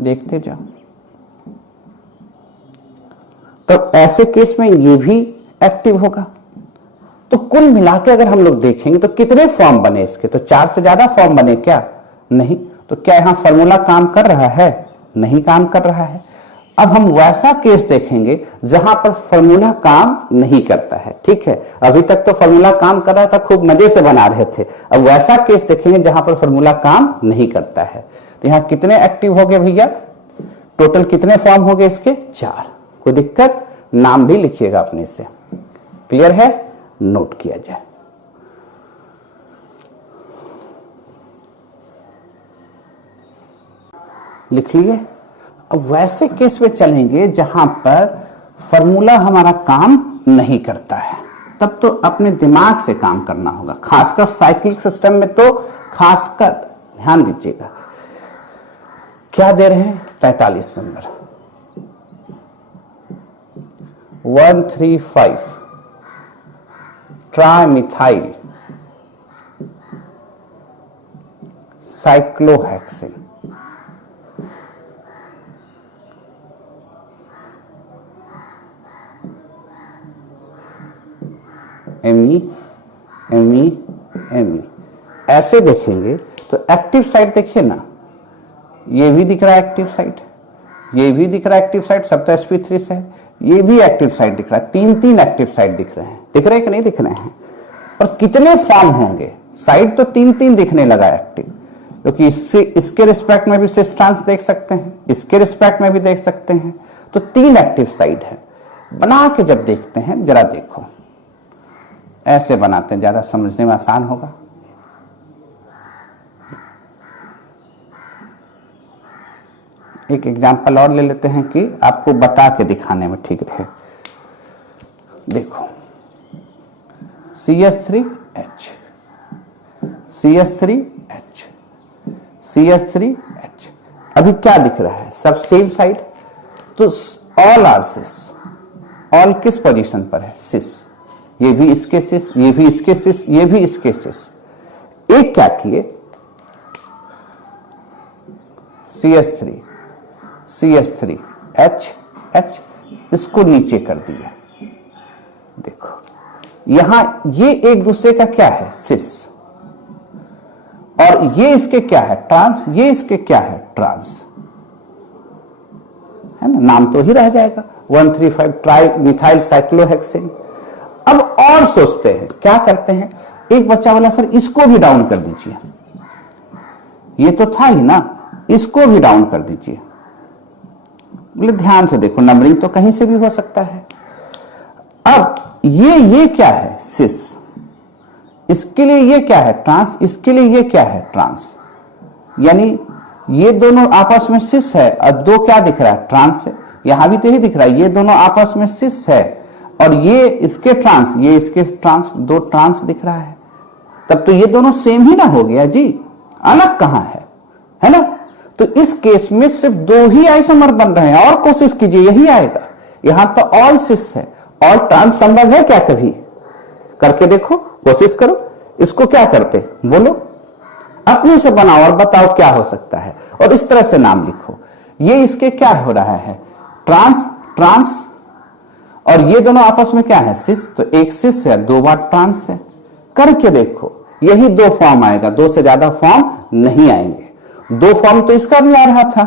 देखते जाओ, तो ऐसे केस में ये भी एक्टिव होगा। तो कुल मिला के अगर हम लोग देखेंगे तो कितने फॉर्म बने इसके, तो 4 से ज्यादा फॉर्म बने क्या, नहीं। तो क्या यहां फॉर्मूला काम कर रहा है, नहीं काम कर रहा है। अब हम वैसा केस देखेंगे जहां पर फॉर्मूला काम नहीं करता है, ठीक है। अभी तक तो फॉर्मूला काम कर रहा था, खूब मजे से बना रहे थे। अब वैसा केस देखेंगे जहां पर फॉर्मूला काम नहीं करता है। तो यहां कितने एक्टिव हो गए भैया, टोटल कितने फॉर्म हो गए इसके, 4। कोई दिक्कत, नाम भी लिखिएगा अपने से, क्लियर है, नोट किया जाए। लिख लिए। अब वैसे केस में चलेंगे जहां पर फॉर्मूला हमारा काम नहीं करता है, तब तो अपने दिमाग से काम करना होगा। खासकर साइक्लिक सिस्टम में तो खासकर ध्यान दीजिएगा। क्या दे रहे हैं, 43 number 135 trimethyl cyclohexene. Me, Me, Me। ऐसे देखेंगे तो एक्टिव साइट देखिए ना, ये भी दिख रहा है एक्टिव साइट, ये भी दिख रहा है एक्टिव साइट, सब तो sp3 से है, ये भी एक्टिव साइट दिख रहा है, तीन एक्टिव साइट दिख रहे हैं। दिख रहे हैं कि नहीं दिख रहे हैं? और कितने फॉर्म होंगे? साइट तो तीन दिखने लगा एक्टिव, क्योंकि इसके रिस्पेक्ट में भी सिस ट्रांस देख सकते हैं, इसके रिस्पेक्ट में भी देख सकते हैं, तो 3 एक्टिव साइट है। बना के जब देखते हैं, जरा देखो, ऐसे बनाते हैं, ज्यादा समझने में आसान होगा। एक एग्जांपल और ले लेते हैं कि आपको बता के दिखाने में ठीक रहे। देखो, CH3H, CH3H, CH3H। अभी क्या दिख रहा है? सब सेम साइड, तो ऑल आर सिस। ऑल किस पोजीशन पर है? सिस। ये भी इसके सिस, ये भी इसके सिस, ये भी इसके सिस। एक क्या किए, CH3, CH3H, H, इसको नीचे कर दिया। देखो यहां ये एक दूसरे का क्या है? सिस। और ये इसके क्या है? ट्रांस। ये इसके क्या है? ट्रांस, है ना? नाम तो ही रह जाएगा, 135 ट्राई मिथाइल साइक्लोहेक्सेन। अब और सोचते हैं, क्या करते हैं? एक बच्चा बोला सर इसको भी डाउन कर दीजिए, ये तो था ही ना, इसको भी डाउन कर दीजिए। बोले ध्यान से देखो, नंबरिंग तो कहीं से भी हो सकता है। अब ये क्या है? सिस। इसके लिए ये क्या है? ट्रांस। इसके लिए ये क्या है? ट्रांस। यानी ये दोनों आपस में सिस है, और दो क्या दिख रहा है? ट्रांस है। यहां भी तो यही दिख रहा है, ये दोनों आपस में सिस है, और ये इसके ट्रांस, ये इसके ट्रांस, दो ट्रांस दिख रहा है। तब तो ये दोनों सेम ही ना हो गया जी, अलग कहां है ना? तो इस केस में सिर्फ 2 ही आइसोमर बन रहे हैं, और कोशिश कीजिए यही आएगा। यहां तो ऑल सिस है, ऑल ट्रांस संभव है क्या? कभी करके देखो, कोशिश करो। इसको क्या करते? बोलो, अपने से बनाओ और बताओ क्या हो सकता है, और इस तरह से नाम लिखो। ये इसके क्या हो रहा है? ट्रांस, ट्रांस, और ये दोनों आपस में क्या है? सिस। तो एक सिस है, 2 बार ट्रांस है। करके देखो, यही 2 फॉर्म आएगा, 2 से ज्यादा फॉर्म नहीं आएंगे। 2 फॉर्म तो इसका भी आ रहा था,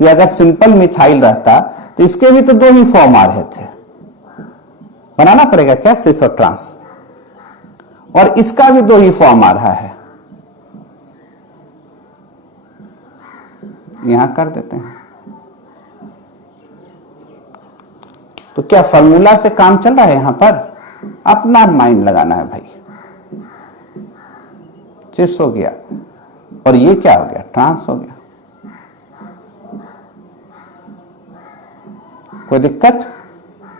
ये अगर सिंपल मिथाइल रहता तो इसके भी तो 2 ही फॉर्म आ रहे थे। बनाना पड़ेगा क्या? सिस और ट्रांस। और इसका भी 2 ही फॉर्म आ रहा है, यहां कर देते हैं। तो क्या फॉर्मूला से काम चल रहा है? यहां पर अपना माइंड लगाना है भाई। सिस हो गया, और ये क्या हो गया? ट्रांस हो गया। कोई दिक्कत?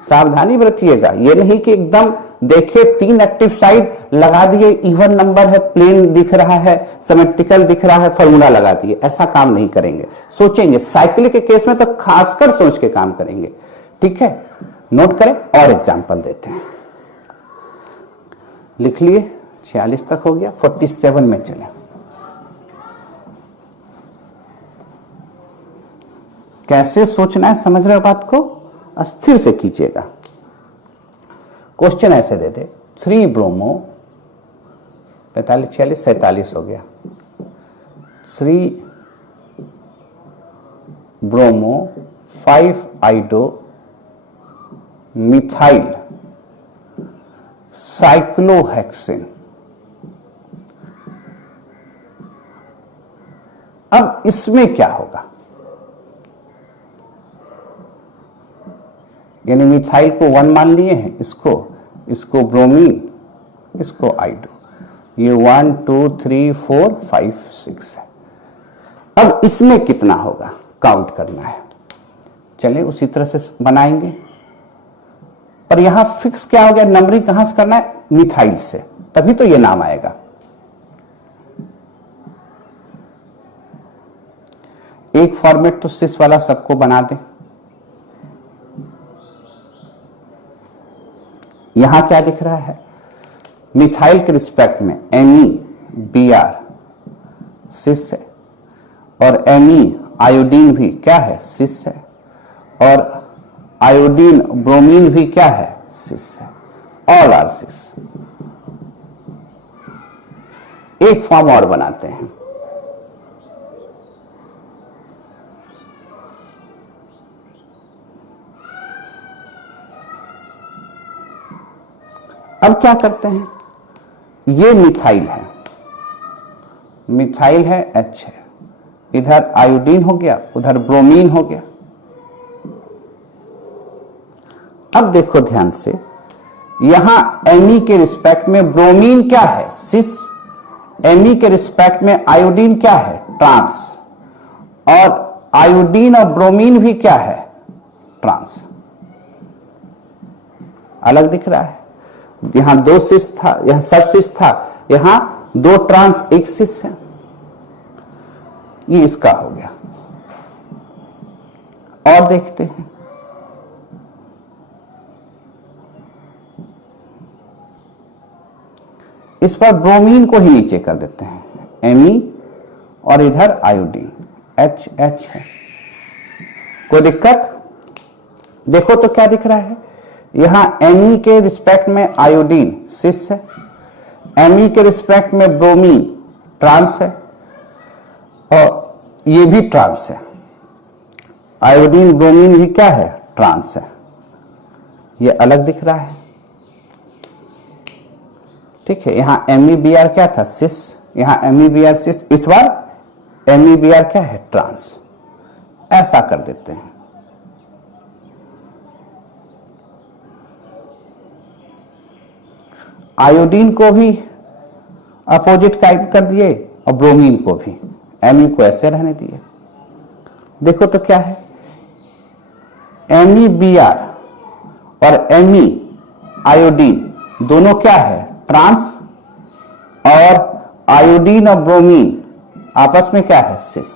सावधानी बरतिएगा, ये नहीं कि एकदम देखे 3 एक्टिव साइड लगा दिए, इवन नंबर है, प्लेन दिख रहा है, सिमेट्रिकल दिख रहा है, फॉर्मूला लगा दिए। ऐसा काम नहीं करेंगे, सोचेंगे। साइक्लिक के केस में तो खासकर सोच के काम करेंगे, ठीक है? नोट करें, और एग्जांपल देते हैं। लिख लिए, 46 तक हो गया, 47 में चले। कैसे सोचना है, समझ रहे हो बात को? अस्थिर से कीजिएगा। क्वेश्चन ऐसे दे दे, 3 ब्रोमो, 45, 46, 47 हो गया। 3 ब्रोमो 5 आइडो मिथाइल साइक्लोहेक्सेन। अब इसमें क्या होगा? यानी मिथाइल को 1 मान लिए हैं, इसको ब्रोमीन, इसको आइडो। ये 1 2 3 4 5 6 है। अब इसमें कितना होगा काउंट करना है। चलिए उसी तरह से बनाएंगे, पर यहां फिक्स क्या हो गया? नंबरिंग कहां से करना है? मिथाइल से, तभी तो ये नाम आएगा। एक फॉर्मेट तो सिस वाला सबको बना दें। यहां क्या दिख रहा है? मिथाइल के रिस्पेक्ट में MeBr सिस है, और Me आयोडीन भी क्या है? सिस है, और आयोडीन ब्रोमीन भी क्या है? सिस है। ऑल आर सिस। एक फॉर्म और बनाते हैं, अब क्या करते हैं, ये मिथाइल है, मिथाइल है, H है, इधर आयोडीन हो गया, उधर ब्रोमीन हो गया। अब देखो ध्यान से, यहां Me के रिस्पेक्ट में ब्रोमीन क्या है, सिस, Me के रिस्पेक्ट में आयोडीन क्या है, ट्रांस, और आयोडीन और ब्रोमीन भी क्या है, ट्रांस। अलग दिख रहा है, यहां 2 सिस था, यहां सब सिस था, यहां 2 ट्रांस 1 सिस है। ये इसका हो गया। और देखते हैं, इस पर ब्रोमीन को ही नीचे कर देते हैं, Me और इधर आयोडीन, H है। कोई दिक्कत? देखो तो क्या दिख रहा है, यहां Me के रिस्पेक्ट में आयोडीन सिस है, Me के रिस्पेक्ट में ब्रोमीन ट्रांस है, और ये भी ट्रांस है, आयोडीन ब्रोमीन भी क्या है, ट्रांस है। ये अलग दिख रहा है, ठीक है। यहां MEBr क्या था, सिस, यहां MEBr सिस, इस बार MEBr क्या है, ट्रांस। ऐसा कर देते हैं। आयोडीन को भी अपोजिट टाइप कर दिए और ब्रोमीन को भी, Me को ऐसे रहने दिए। देखो तो क्या है, MEBr और Me आयोडीन दोनों क्या है, ट्रांस, और आयोडीन और ब्रोमीन आपस में क्या है, सिस।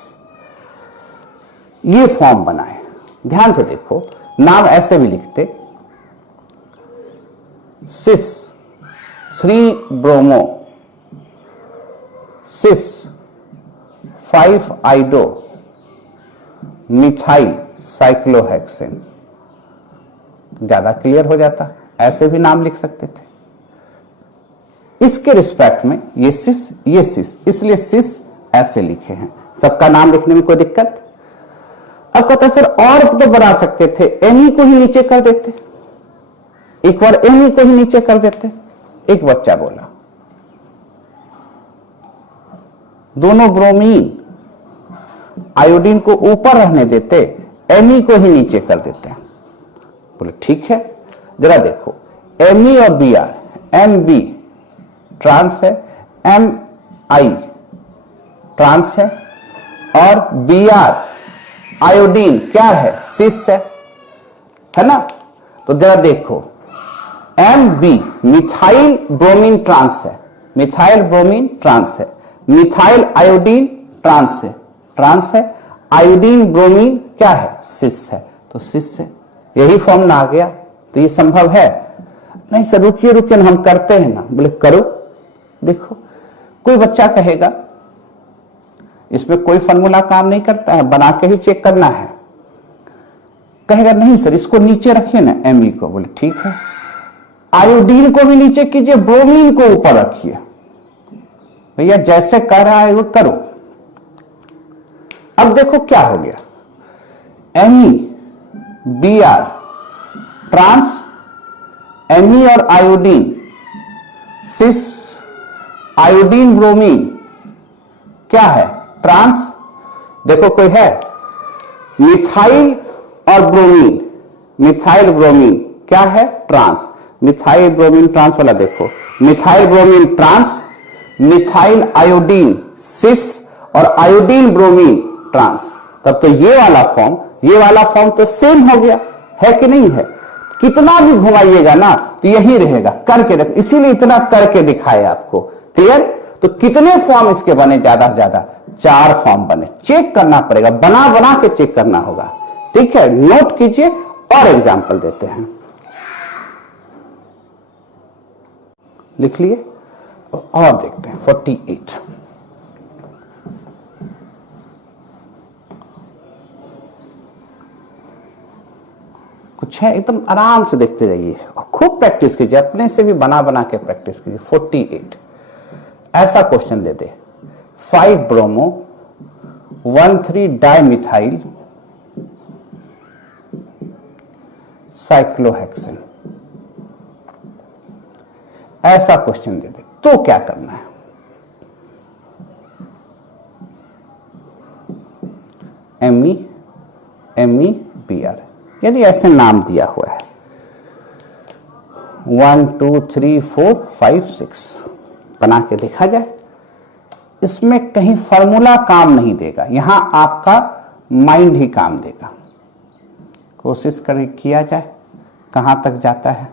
ये फॉर्म बनाए, ध्यान से देखो, नाम ऐसे भी लिखते, सिस 3 ब्रोमो, सिस 5 आइडो मिथाइल साइक्लोहेक्सेन। ज्यादा क्लियर हो जाता, ऐसे भी नाम लिख सकते थे। इसके रिस्पेक्ट में ये सिस, इसलिए सिस ऐसे लिखे हैं। सबका नाम लिखने में कोई दिक्कत? अब कहता सर और तो बना सकते थे, Me को ही नीचे कर देते, एक बार Me को ही नीचे कर देते। एक बच्चा बोला, दोनों ब्रोमीन आयोडीन को ऊपर रहने देते, Me को ही नीचे कर देते। बोले ठीक है, जरा देखो, Me और Br, Mb ट्रांस है, Mi ट्रांस है, और Br आयोडीन क्या है, सिस है ना। तो जरा देखो, Mb मिथाइल ब्रोमीन ट्रांस है, मिथाइल ब्रोमीन ट्रांस है, मिथाइल आयोडीन ट्रांस है, आयोडीन ब्रोमीन क्या है, सिस है। तो सिस है, यही फॉर्म ना आ गया। तो ये संभव है? नहीं सर रुकिए हम करते हैं ना। बोले करो, देखो कोई बच्चा कहेगा इसमें कोई फॉर्मूला काम नहीं करता है, बना के ही चेक करना है। कहेगा नहीं सर इसको नीचे रखिए ना, Me को। बोले ठीक है, आयोडीन को भी नीचे कीजिए, ब्रोमीन को ऊपर रखिए। भैया जैसे कर रहा है वो करो। अब देखो क्या हो गया, Me Br ट्रांस, Me और आयोडीन सिस, आयोडीन ब्रोमीन क्या है, ट्रांस। देखो कोई है, मिथाइल और ब्रोमीन, मिथाइल ब्रोमीन क्या है, ट्रांस। मिथाइल ब्रोमीन ट्रांस वाला देखो, methyl bromine trans, methyl iodine cis, और आयोडीन ब्रोमीन ट्रांस। तब तो ये वाला फॉर्म तो सेम हो गया, है कि नहीं है। कितना भी घुमाइएगा ना तो यही रहेगा, करके देखो, इसीलिए इतना करके दिखाए आपको। क्लियर? तो कितने फॉर्म इसके बने, ज्यादा से ज्यादा 4 फॉर्म बने। चेक करना पड़ेगा, बना बना के चेक करना होगा। ठीक है, नोट कीजिए और एग्जाम्पल देते हैं। लिख लिए और देखते हैं 48। कुछ है, एकदम आराम से देखते जाइए और खूब प्रैक्टिस कीजिए, अपने से भी बना बना के प्रैक्टिस कीजिए। 48 ऐसा क्वेश्चन दे दे 5 ब्रोमो 1,3 डाइमिथाइल साइक्लोहेक्सेन, ऐसा क्वेश्चन दे दे तो क्या करना है? MEBR, यदि ऐसे नाम दिया हुआ है 1 2 3 4 5 6, बना के देखा जाए। इसमें कहीं फॉर्मूला काम नहीं देगा, यहां आपका माइंड ही काम देगा। कोशिश करें किया जाए, कहां तक जाता है।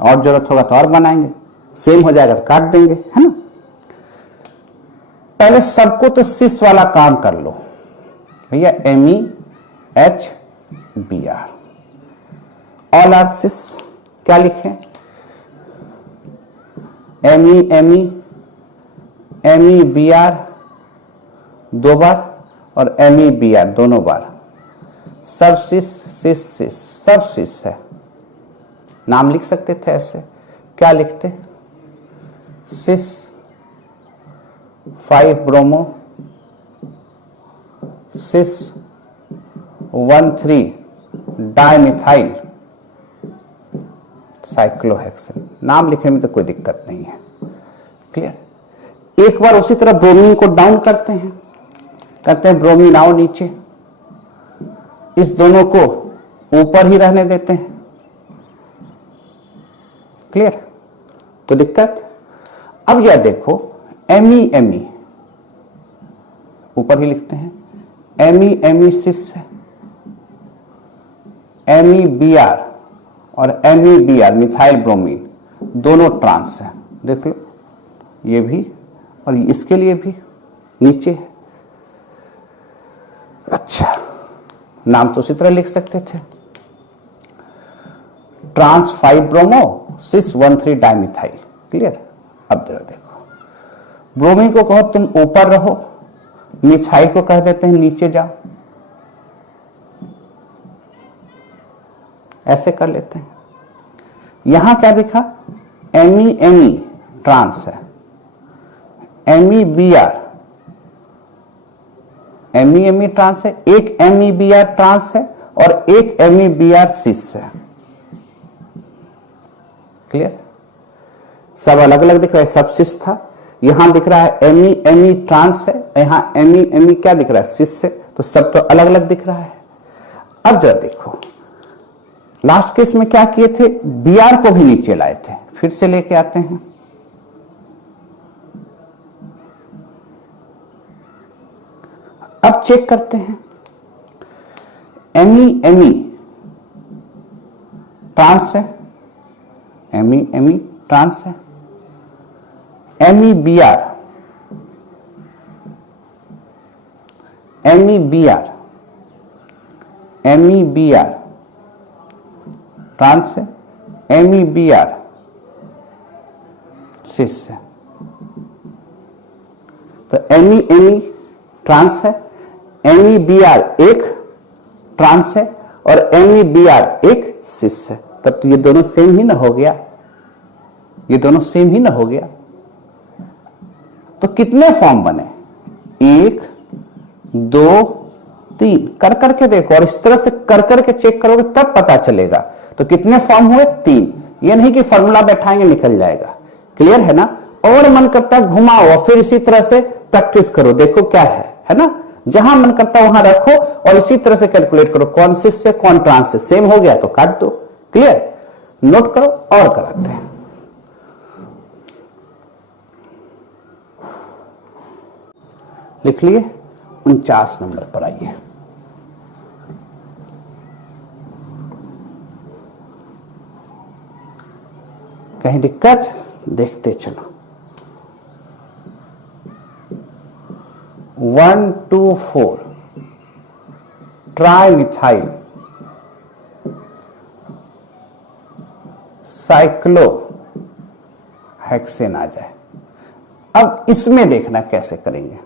और जरूरत होगा तो और बनाएंगे, सेम हो जाएगा तो काट देंगे, है ना। पहले सबको तो सिस वाला काम कर लो भैया, MEHBR, ऑल आर सिस। क्या लिखें? MEBR 2 बार और MEBR दोनों बार, सब सिस सिस सिस, सब सिस है। नाम लिख सकते थे ऐसे, क्या लिखते? सिस 5 ब्रोमो सिस 1,3 डाइमिथाइल साइक्लोहेक्सेन। नाम लिखने में तो कोई दिक्कत नहीं है, क्लियर। एक बार उसी तरह ब्रोमीन को डाउन करते हैं, कहते हैं ब्रोमीन आओ नीचे, इस दोनों को ऊपर ही रहने देते हैं, क्लियर, कोई दिक्कत। अब यह देखो ME ऊपर ही लिखते हैं, ME सिस है, MEBR और MEBR मिथाइल ब्रोमीन दोनों ट्रांस है, देख लो, ये भी और इसके लिए भी नीचे है। अच्छा, नाम तो उसी तरह लिख सकते थे, ट्रांस 5 ब्रोमो सिस 1,3 डाइमिथाइल, क्लियर। अब जरा देखो, ब्रोमीन को कहो तुम ऊपर रहो, मिथाइल को कह देते हैं नीचे जाओ, ऐसे कर लेते हैं। यहां क्या दिखा? ME ट्रांस है, MEBR ME ट्रांस है, एक MEBR ट्रांस है और एक MEBR सिस है, क्लियर। सब अलग अलग दिख रहा है, सब सिस था, यहां दिख रहा है ME ट्रांस है, यहां ME क्या दिख रहा है? सिस है, तो सब तो अलग अलग दिख रहा है। अब जरा देखो, लास्ट केस में क्या किए थे? BR को भी नीचे लाए थे, फिर से लेके आते हैं। अब चेक करते हैं, ME ट्रांस है, ME ट्रांस है, MEBR ट्रांस है, MEBR सिस है। तो ME ट्रांस है, MEBR एक ट्रांस है और MEBR एक सिस है, तब तो ये दोनों सेम ही ना हो गया, ये दोनों सेम ही ना हो गया। तो कितने फॉर्म बने? 1 2 3, कर करके देखो, और इस तरह से कर करके चेक करोगे तब पता चलेगा। तो कितने फॉर्म हुए? 3। ये नहीं कि फॉर्मूला बैठाएंगे निकल जाएगा, क्लियर है ना। और मन करता है घुमाओ और फिर इसी तरह से प्रैक्टिस करो, देखो क्या है ना। जहां मन करता है वहां रखो और इसी तरह से कैलकुलेट करो, कौन सिस से कौन ट्रांस से, सेम हो गया तो काट दो, क्लियर। नोट करो और कराते हैं। लिख लिए, 49 नंबर पर आइए। कहीं दिक्कत? देखते चलो। 1 2 4 ट्राइमिथाइल साइक्लोहेक्सेन आ जाए। अब इसमें देखना कैसे करेंगे।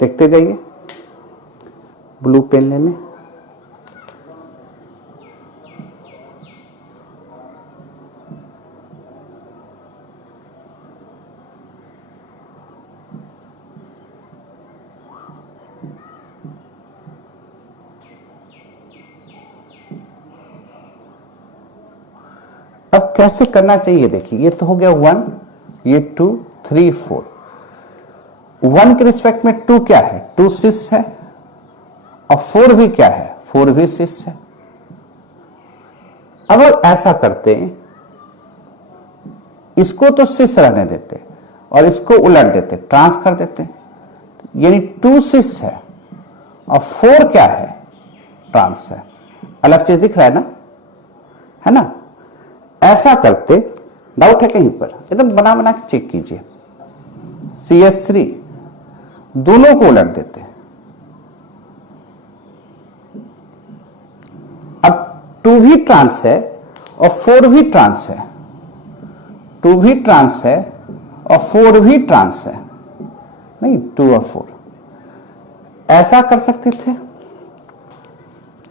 देखते जाइए, ब्लू पेन ले लें। अब कैसे करना चाहिए देखिए, ये तो हो गया 1, ये 2, 3, 4। 1 के रिस्पेक्ट में 2 क्या है, 2 6 है, और 4 भी क्या है, 4 भी 6 है। अब ऐसा करते हैं, इसको तो 6 रहने देते और इसको उलट देते, ट्रांस कर देते, यानी 2 6 है और 4 क्या है, ट्रांस है। अलग चीज दिख रहा है ना। ऐसा करते, डाउट है कहीं पर, एकदम बना बना के चेक कीजिए। CS3 दोनों को उलट देते, अब 2 भी ट्रांस है और 4 भी ट्रांस है, 2 भी ट्रांस है और 4 भी ट्रांस है, नहीं 2 और 4। ऐसा कर सकते थे,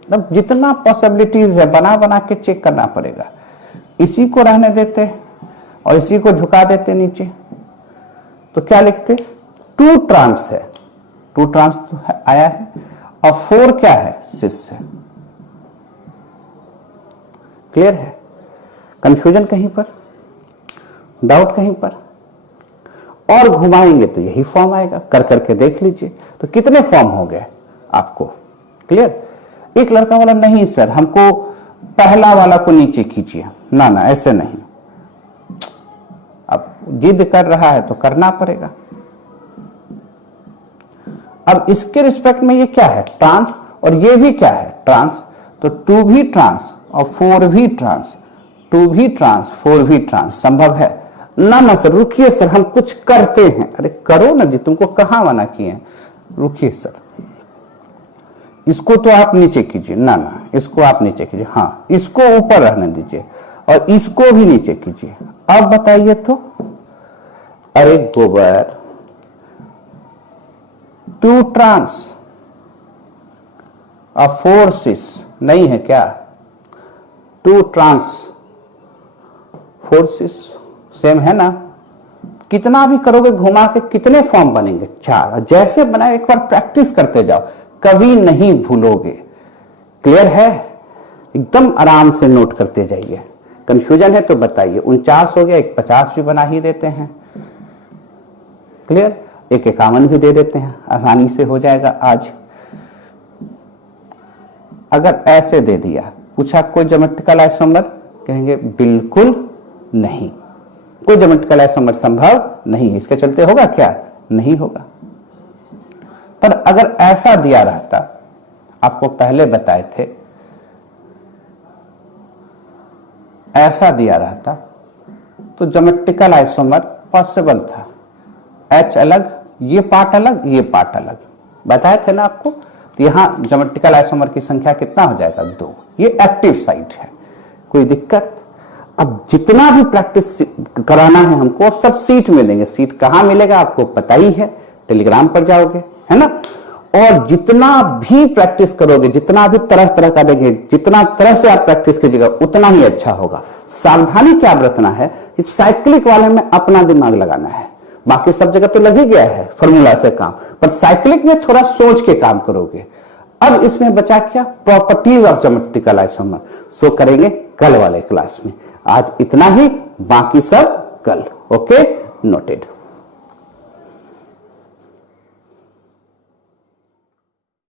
अब जितना पॉसिबिलिटीज है बना बना के चेक करना पड़ेगा। इसी को रहने देते और इसी को झुका देते नीचे, तो क्या लिखते, 2 ट्रांस है, 2 ट्रांस तो आया है, और 4 क्या है, 6 है। क्लियर है? कंफ्यूजन कहीं पर, डाउट कहीं पर? और घुमाएंगे तो यही फॉर्म आएगा, कर करके देख लीजिए। तो कितने फॉर्म हो गए आपको क्लियर? एक लड़का बोला नहीं सर हमको पहला वाला को नीचे खींचिए, ना ना ऐसे नहीं। अब जिद कर रहा है तो करना पड़ेगा। अब इसके रिस्पेक्ट में ये क्या है, ट्रांस, और ये भी क्या है, ट्रांस। तो 2 भी ट्रांस और 4 भी ट्रांस, 2 भी ट्रांस 4 भी ट्रांस, संभव है? ना ना सर रुकिए सर हम कुछ करते हैं। अरे करो ना जी, तुमको कहां मना किए, रुकिए सर इसको तो आप नीचे कीजिए, ना ना इसको आप नीचे कीजिए, हाँ इसको ऊपर रहने दीजिए और इसको भी नीचे कीजिए। अब बताइए तो, अरे गोबर 2 ट्रांस और 4 6 नहीं है क्या, 2 ट्रांस 4 6 सेम है ना। कितना भी करोगे घुमा के कितने फॉर्म बनेंगे, 4। जैसे बनाए एक बार प्रैक्टिस करते जाओ, कभी नहीं भूलोगे। क्लियर है? एकदम आराम से नोट करते जाइए। कंफ्यूजन है तो बताइए। 49 हो गया, एक 50 भी बना ही देते हैं। क्लियर? एक 51 भी दे देते हैं, आसानी से हो जाएगा आज। अगर ऐसे दे दिया, पूछा कोई ज्योमेट्रिकल आइसोमर, कहेंगे बिल्कुल नहीं, कोई ज्योमेट्रिकल आइसोमर संभव नहीं है। इसके चलते होगा क्या, नहीं होगा। पर अगर ऐसा दिया रहता, आपको पहले बताए थे, ऐसा दिया रहता तो ज्योमेट्रिकल आइसोमर पॉसिबल था। H अलग, ये पार्ट अलग, ये पार्ट अलग, बताए थे ना आपको। तो यहां ज्योमेट्रिकल आइसोमर की संख्या कितना हो जाएगा, 2। ये एक्टिव साइट है, कोई दिक्कत? अब जितना भी प्रैक्टिस कराना है हमको, सब सीट मिलेंगे। सीट कहां मिलेगा आपको पता ही है, टेलीग्राम पर जाओगे, है ना। और जितना भी प्रैक्टिस करोगे, जितना भी तरह तरह का देंगे, जितना तरह से आप प्रैक्टिस कीजिएगा उतना ही अच्छा होगा। सावधानी क्या बरतना है कि साइक्लिक वाले में अपना दिमाग लगाना है। बाकी सब जगह तो लग ही गया है फॉर्मूला से काम, पर साइक्लिक में थोड़ा सोच के काम करोगे। अब इसमें बचा क्या, प्रॉपर्टीज ऑफ ज्योमेट्रिकल आइसोमर। सो करेंगे कल वाले क्लास में। आज इतना ही, बाकी सब कल। Okay, noted.